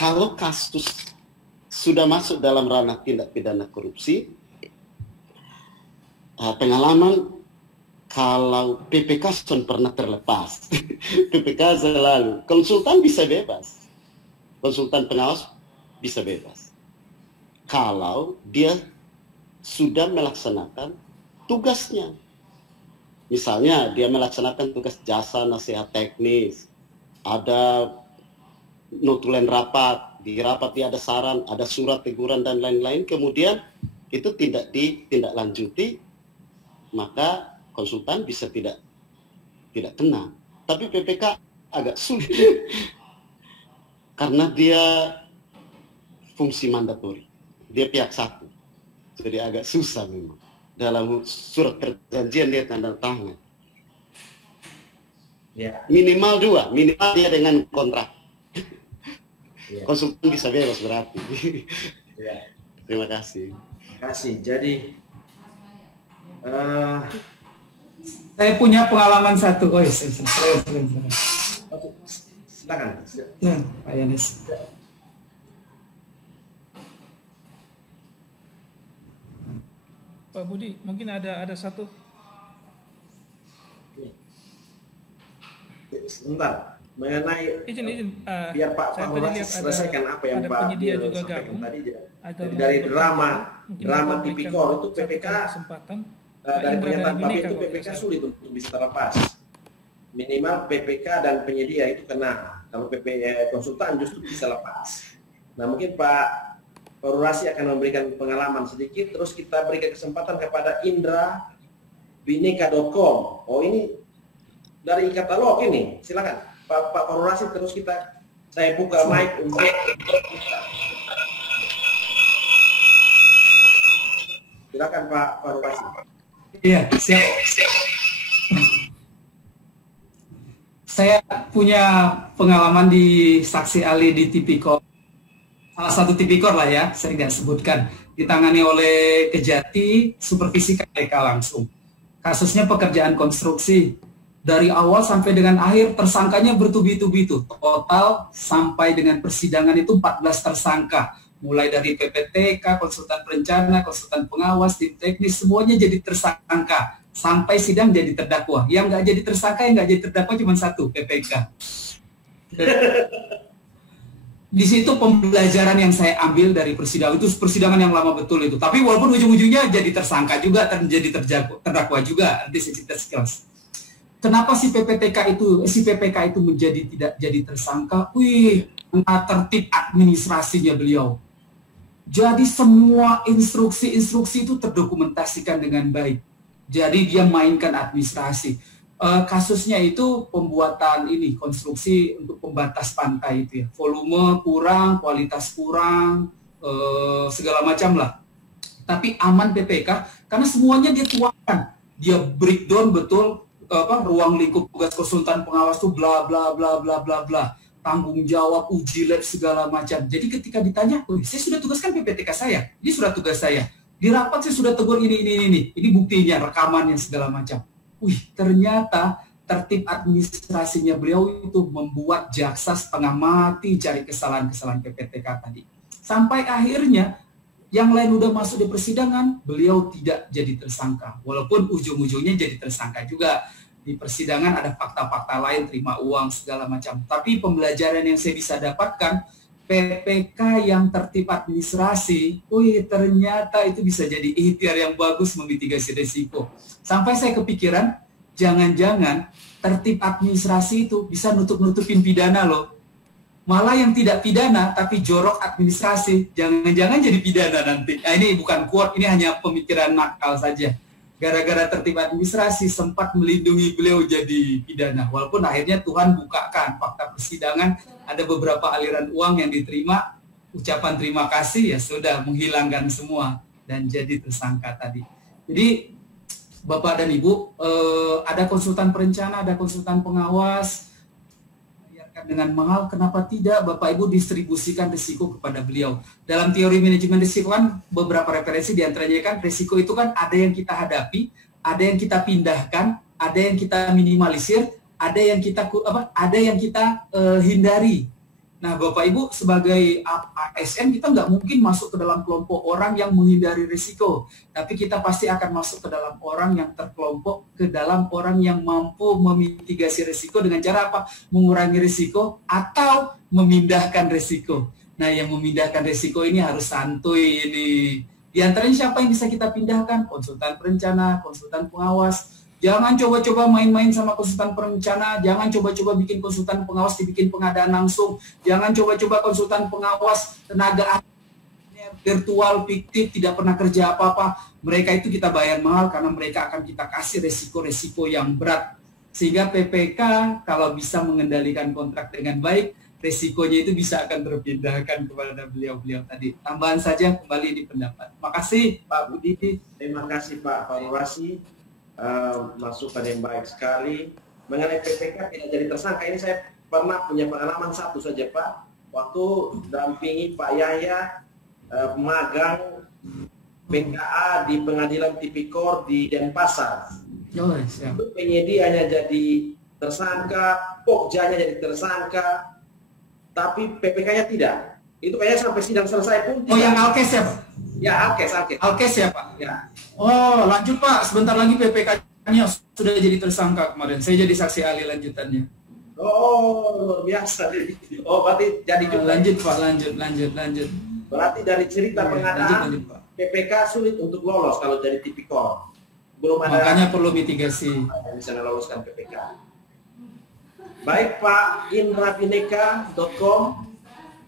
kalau kasus sudah masuk dalam ranah tindak pidana korupsi, pengalaman kalau PPK sudah pernah terlepas. PPK selalu, konsultan bisa bebas, konsultan pengawas bisa bebas kalau dia sudah melaksanakan tugasnya. Misalnya dia melaksanakan tugas jasa nasihat teknis, ada notulen rapat, di rapat dia ada saran, ada surat teguran dan lain-lain, kemudian itu tidak ditindaklanjuti, maka konsultan bisa tidak kena. Tapi PPK agak sulit karena dia fungsi mandatori, dia pihak satu, jadi agak susah memang. Dalam surat perjanjian dia tanda tangan. Ya. Minimal dia dengan kontrak. Ya. Konsultan bisa bebas berarti. Ya. Terima kasih. Terima kasih. Jadi saya punya pengalaman satu. Oh, silakan. Nah, Pak Yanes. Pak Budi, mungkin ada satu. Sebentar, mengenai izin biar Pak Fahmi selesaikan apa yang Pak juga sampaikan gabung. tadi. Jadi dari drama tipikor itu PPK dari pernyataan Pak itu PPK sulit untuk bisa terlepas. Minimal PPK dan penyedia itu kena. Kalau konsultan justru bisa lepas. Nah mungkin Pak Pak Rurasi akan memberikan pengalaman sedikit, terus kita berikan kesempatan kepada indrabineka.com. Oh, ini dari e-katalog ini. Silakan Pak Rurasi, terus saya buka mic untuk silakan Pak Rurasi. Iya, siap. Saya punya pengalaman di saksi ahli di Tipikor. Salah satu Tipikor lah ya, saya nggak sebutkan. Ditangani oleh Kejati, supervisi KPK langsung. Kasusnya pekerjaan konstruksi. Dari awal sampai dengan akhir, tersangkanya bertubi-tubi itu. Total sampai dengan persidangan itu 14 tersangka. Mulai dari PPTK, konsultan perencana, konsultan pengawas, tim teknis, semuanya jadi tersangka. Sampai sidang jadi terdakwa. Yang nggak jadi tersangka, yang nggak jadi terdakwa cuma satu, PPK. Di situ pembelajaran yang saya ambil dari persidangan itu, persidangan yang lama betul itu. Tapi walaupun ujung-ujungnya jadi tersangka juga, jadi terdakwa juga. Nanti saya cerita sekilas. Kenapa si PPK itu menjadi tidak jadi tersangka? Karena tertib administrasinya beliau. Jadi semua instruksi-instruksi itu terdokumentasikan dengan baik. Jadi dia mainkan administrasi. Kasusnya itu pembuatan konstruksi untuk pembatas pantai itu ya. Volume kurang, kualitas kurang, segala macam lah. Tapi aman PPK karena semuanya dia tuangkan. Dia breakdown betul ruang lingkup tugas konsultan pengawas tuh bla bla bla bla bla bla. Tanggung jawab, uji lab segala macam. Jadi ketika ditanya, saya sudah tugaskan PPTK saya. Ini surat tugas saya. Di rapat saya sudah tegur ini. Ini buktinya, rekamannya segala macam. Ternyata tertib administrasinya beliau itu membuat jaksa setengah mati cari kesalahan-kesalahan PPTK tadi. Sampai akhirnya yang lain udah masuk di persidangan, beliau tidak jadi tersangka. Walaupun ujung-ujungnya jadi tersangka juga. Di persidangan ada fakta-fakta lain, terima uang segala macam. Tapi pembelajaran yang saya bisa dapatkan, PPK yang tertib administrasi, ternyata itu bisa jadi ikhtiar yang bagus memitigasi risiko. Sampai saya kepikiran, jangan-jangan tertib administrasi itu bisa nutup-nutupin pidana loh. Malah yang tidak pidana, tapi jorok administrasi, jangan-jangan jadi pidana nanti. Nah, ini bukan quote, ini hanya pemikiran nakal saja. Gara-gara tertib administrasi sempat melindungi beliau jadi pidana. Walaupun akhirnya Tuhan bukakan fakta persidangan, ada beberapa aliran uang yang diterima, ucapan terima kasih ya sudah menghilangkan semua dan jadi tersangka tadi. Jadi Bapak dan Ibu, ada konsultan perencana, ada konsultan pengawas, dengan mahal, kenapa tidak Bapak Ibu distribusikan risiko kepada beliau. Dalam teori manajemen risiko kan beberapa referensi, diantaranya kan risiko itu kan ada yang kita hadapi, ada yang kita pindahkan, ada yang kita minimalisir, ada yang kita hindari. Nah Bapak Ibu sebagai ASN kita nggak mungkin masuk ke dalam kelompok orang yang menghindari risiko, tapi kita pasti akan masuk ke dalam orang yang terkelompok ke dalam orang yang mampu memitigasi risiko dengan cara apa? Mengurangi risiko atau memindahkan risiko. Nah yang memindahkan risiko ini harus santuy ini. Di antaranya siapa yang bisa kita pindahkan? Konsultan perencana, konsultan pengawas. Jangan coba-coba main-main sama konsultan perencana, jangan coba-coba bikin konsultan pengawas dibikin pengadaan langsung, jangan coba-coba konsultan pengawas tenaga virtual, fiktif, tidak pernah kerja apa-apa. Mereka itu kita bayar mahal karena mereka akan kita kasih resiko-resiko yang berat. Sehingga PPK kalau bisa mengendalikan kontrak dengan baik, resikonya itu bisa akan terpindahkan kepada beliau-beliau tadi. Tambahan saja kembali di pendapat. Makasih Pak Budi. Terima kasih Pak Rurasi. Masukan yang baik sekali. Mengenai PPK tidak jadi tersangka, ini saya pernah punya pengalaman satu saja Pak. Waktu dampingi Pak Yahya magang PKA di Pengadilan Tipikor di Denpasar. Itu penyidik hanya jadi tersangka, Pokjanya jadi tersangka, tapi PPK-nya tidak. Itu kayaknya sampai sidang selesai pun tidak. Yang Alkes ya Pak? Ya, Alkes ya Pak? Ya. Oh, lanjut Pak. Sebentar lagi PPK-nya sudah jadi tersangka kemarin. Saya jadi saksi ahli lanjutannya. Oh, luar biasa. Oh, berarti jadi juga. Lanjut Pak, lanjut. Berarti dari cerita pengadaan, lanjut, Pak. PPK sulit untuk lolos kalau jadi Tipikor. Belum ada. Makanya perlu mitigasi. Yang bisa meloloskan PPK. Baik Pak, indrabineka.com.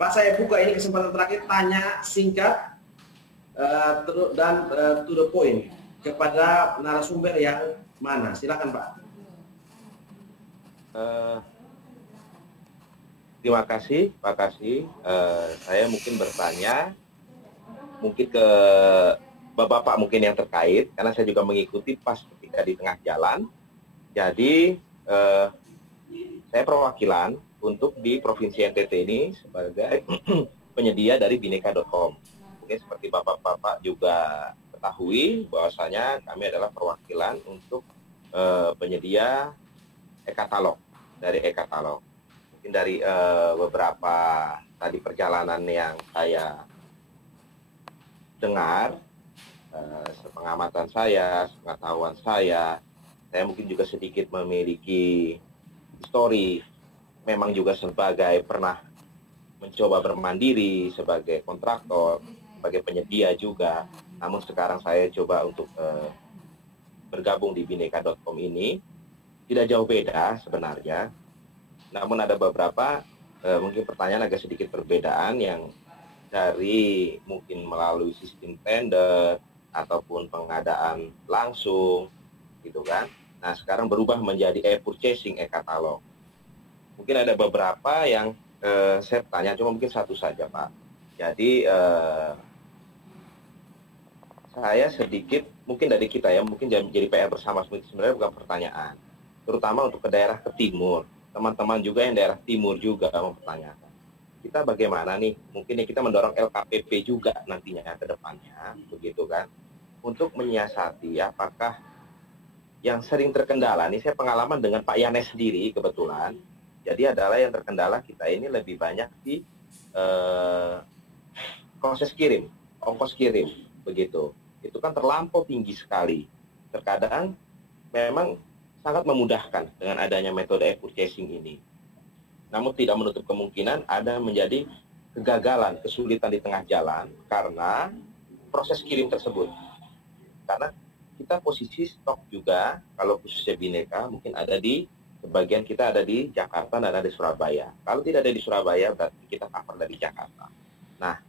Pak, saya buka ini kesempatan terakhir, tanya singkat dan to the point kepada narasumber yang mana. Silakan Pak. Terima kasih, Pak Kasih. Saya mungkin bertanya, mungkin ke Bapak mungkin yang terkait, karena saya juga mengikuti pas ketika di tengah jalan. Jadi, saya perwakilan untuk di Provinsi NTT ini sebagai penyedia dari Bhinneka.com. Mungkin seperti Bapak-Bapak juga ketahui bahwasanya kami adalah perwakilan untuk penyedia e-katalog, dari e-katalog. Mungkin dari beberapa tadi perjalanan yang saya dengar, sepengamatan saya, sepengetahuan saya mungkin juga sedikit memiliki histori, memang juga sebagai pernah mencoba bermandiri sebagai kontraktor, sebagai penyedia juga. Namun sekarang saya coba untuk bergabung di Bhinneka.com ini. Tidak jauh beda sebenarnya. Namun ada beberapa mungkin pertanyaan agak sedikit perbedaan yang dari mungkin melalui sistem tender ataupun pengadaan langsung gitu kan. Nah, sekarang berubah menjadi e-purchasing, e-katalog. Mungkin ada beberapa yang saya tanya, cuma mungkin satu saja Pak. Jadi saya sedikit, mungkin dari kita ya, mungkin jadi PR bersama, sebenarnya bukan pertanyaan. Terutama untuk ke daerah ke timur. Teman-teman juga yang daerah timur juga mempertanyakan. Kita bagaimana nih, mungkin kita mendorong LKPP juga nantinya ke depannya, begitu kan. Untuk menyiasati apakah yang sering terkendala, nih saya pengalaman dengan Pak Yanes sendiri kebetulan, jadi adalah yang terkendala kita ini lebih banyak di proses kirim, ongkos kirim, begitu. Itu kan terlampau tinggi sekali. Terkadang memang sangat memudahkan dengan adanya metode e-purchasing ini. Namun tidak menutup kemungkinan ada menjadi kegagalan, kesulitan di tengah jalan karena proses kirim tersebut. Karena kita posisi stok juga, kalau khususnya Bhinneka, mungkin ada di, sebagian kita ada di Jakarta dan ada di Surabaya. Kalau tidak ada di Surabaya, berarti kita cover dari Jakarta. Nah,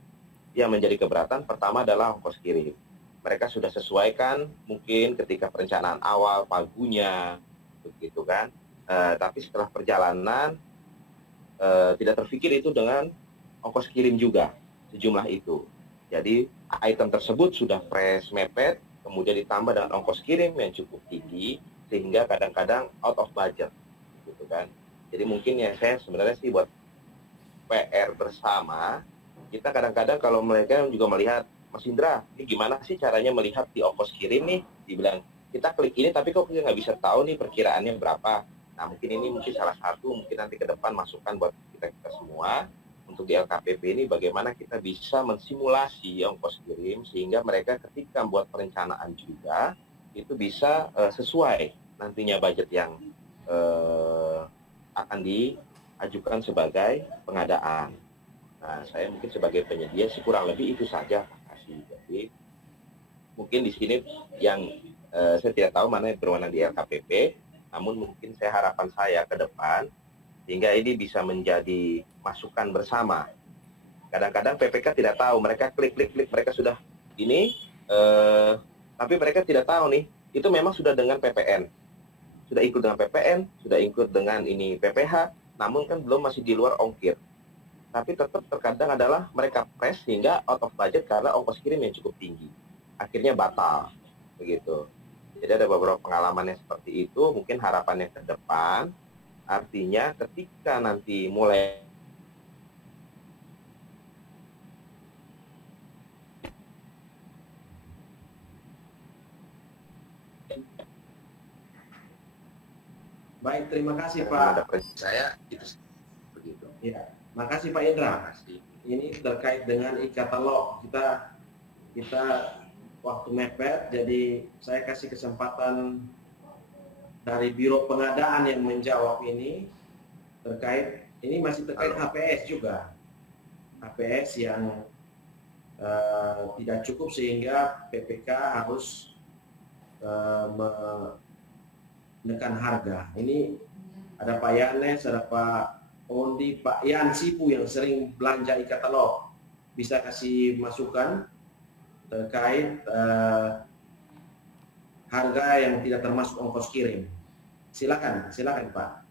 yang menjadi keberatan pertama adalah ongkos kirim. Mereka sudah sesuaikan mungkin ketika perencanaan awal, pagunya, begitu kan. Tapi setelah perjalanan, tidak terpikir itu dengan ongkos kirim juga, sejumlah itu. Jadi, item tersebut sudah fresh, mepet, kemudian ditambah dengan ongkos kirim yang cukup tinggi, sehingga kadang-kadang out of budget, gitu kan. Jadi mungkin ya saya sebenarnya sih buat PR bersama, kita kadang-kadang kalau mereka juga melihat, Mas Indra, ini gimana sih caranya melihat di ongkos kirim nih? Dibilang, kita klik ini tapi kok kita nggak bisa tahu nih perkiraannya berapa. Nah mungkin ini mungkin salah satu, mungkin nanti ke depan masukan buat kita semua, untuk di LKPP ini bagaimana kita bisa mensimulasi ongkos kirim sehingga mereka ketika membuat perencanaan juga itu bisa sesuai nantinya budget yang akan diajukan sebagai pengadaan. Nah, saya mungkin sebagai penyedia sih kurang lebih itu saja, Pak Kasih. Jadi mungkin di sini yang saya tidak tahu mana yang berwenang di LKPP, namun mungkin harapan saya ke depan sehingga ini bisa menjadi masukan bersama. Kadang-kadang PPK tidak tahu, mereka klik, mereka sudah ini, tapi mereka tidak tahu nih, itu memang sudah dengan PPN. Sudah ikut dengan PPN, sudah ikut dengan ini PPH, namun kan belum masih di luar ongkir. Tapi tetap terkadang adalah mereka press sehingga out of budget karena ongkos kirim yang cukup tinggi. Akhirnya batal, begitu. Jadi ada beberapa pengalaman yang seperti itu, mungkin harapannya ke depan, artinya ketika nanti mulai baik, terima kasih Pak. Saya itu begitu. Ya, makasih Pak Indra. Ini terkait dengan e-katalog kita waktu mepet, jadi saya kasih kesempatan dari Biro Pengadaan yang menjawab ini terkait, ini masih terkait HPS juga. HPS yang tidak cukup sehingga PPK harus menekan harga. Ini ada Pak Yanes, ada Pak Di Pak Yan Sipu yang sering belanja e-katalog, bisa kasih masukan terkait harga yang tidak termasuk ongkos kirim. Silakan Pak.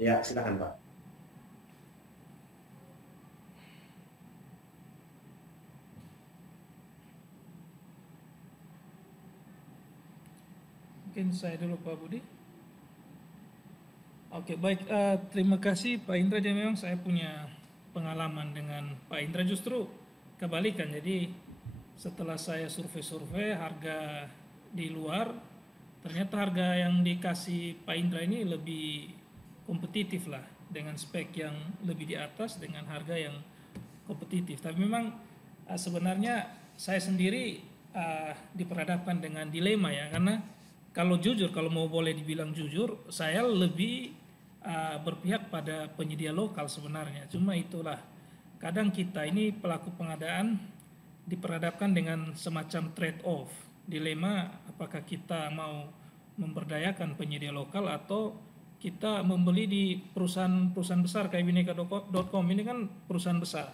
Ya, silakan Pak. Mungkin saya dulu Pak Budi. Oke, baik. Terima kasih Pak Indra. Jadi memang saya punya pengalaman dengan Pak Indra, justru kebalikan. Jadi setelah saya survei-survei harga di luar, ternyata harga yang dikasih Pak Indra ini lebih kompetitif lah, dengan spek yang lebih di atas dengan harga yang kompetitif. Tapi memang sebenarnya saya sendiri diperhadapkan dengan dilema ya, karena kalau jujur, kalau mau boleh dibilang jujur, saya lebih berpihak pada penyedia lokal sebenarnya. Cuma itulah, kadang kita ini pelaku pengadaan diperhadapkan dengan semacam trade off, dilema apakah kita mau memberdayakan penyedia lokal atau kita membeli di perusahaan besar kayak Bhinneka.com. Ini kan perusahaan besar.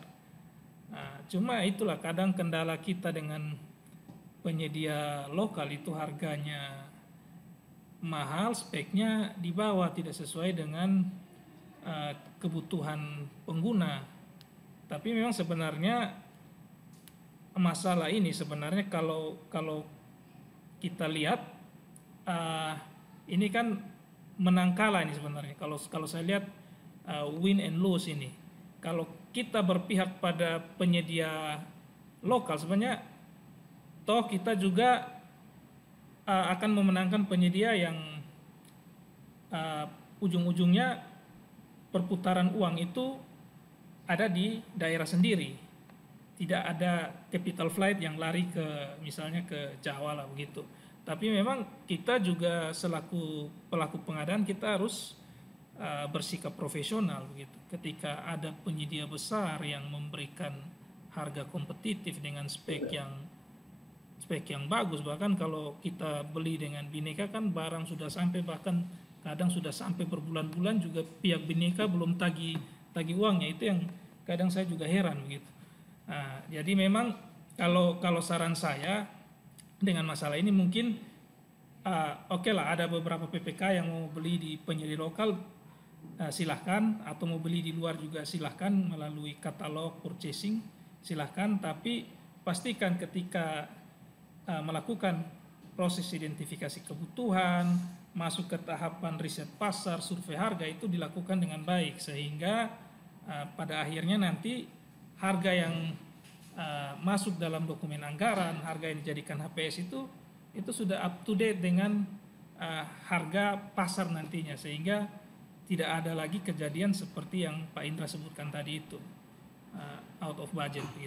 Nah, cuma itulah kadang kendala kita dengan penyedia lokal itu harganya mahal, speknya di bawah, tidak sesuai dengan kebutuhan pengguna. Tapi memang sebenarnya masalah ini sebenarnya kalau kita lihat ini kan menang kalah ini sebenarnya. Kalau saya lihat win and lose ini. Kalau kita berpihak pada penyedia lokal, sebenarnya toh kita juga akan memenangkan penyedia yang ujung-ujungnya perputaran uang itu ada di daerah sendiri. Tidak ada capital flight yang lari ke misalnya ke Jawa lah begitu. Tapi memang kita juga selaku pelaku pengadaan kita harus bersikap profesional begitu. Ketika ada penyedia besar yang memberikan harga kompetitif dengan spek yang bagus, bahkan kalau kita beli dengan Bhinneka kan barang sudah sampai, bahkan kadang sudah sampai berbulan-bulan juga pihak Bhinneka belum tagih uangnya. Itu yang kadang saya juga heran begitu. Nah, jadi memang kalau saran saya dengan masalah ini mungkin oke lah, ada beberapa PPK yang mau beli di penyedia lokal silahkan, atau mau beli di luar juga silahkan melalui katalog purchasing silahkan, tapi pastikan ketika melakukan proses identifikasi kebutuhan, masuk ke tahapan riset pasar, survei harga itu dilakukan dengan baik, sehingga pada akhirnya nanti harga yang masuk dalam dokumen anggaran, harga yang dijadikan HPS itu sudah up to date dengan harga pasar nantinya, sehingga tidak ada lagi kejadian seperti yang Pak Indra sebutkan tadi itu, out of budget gitu.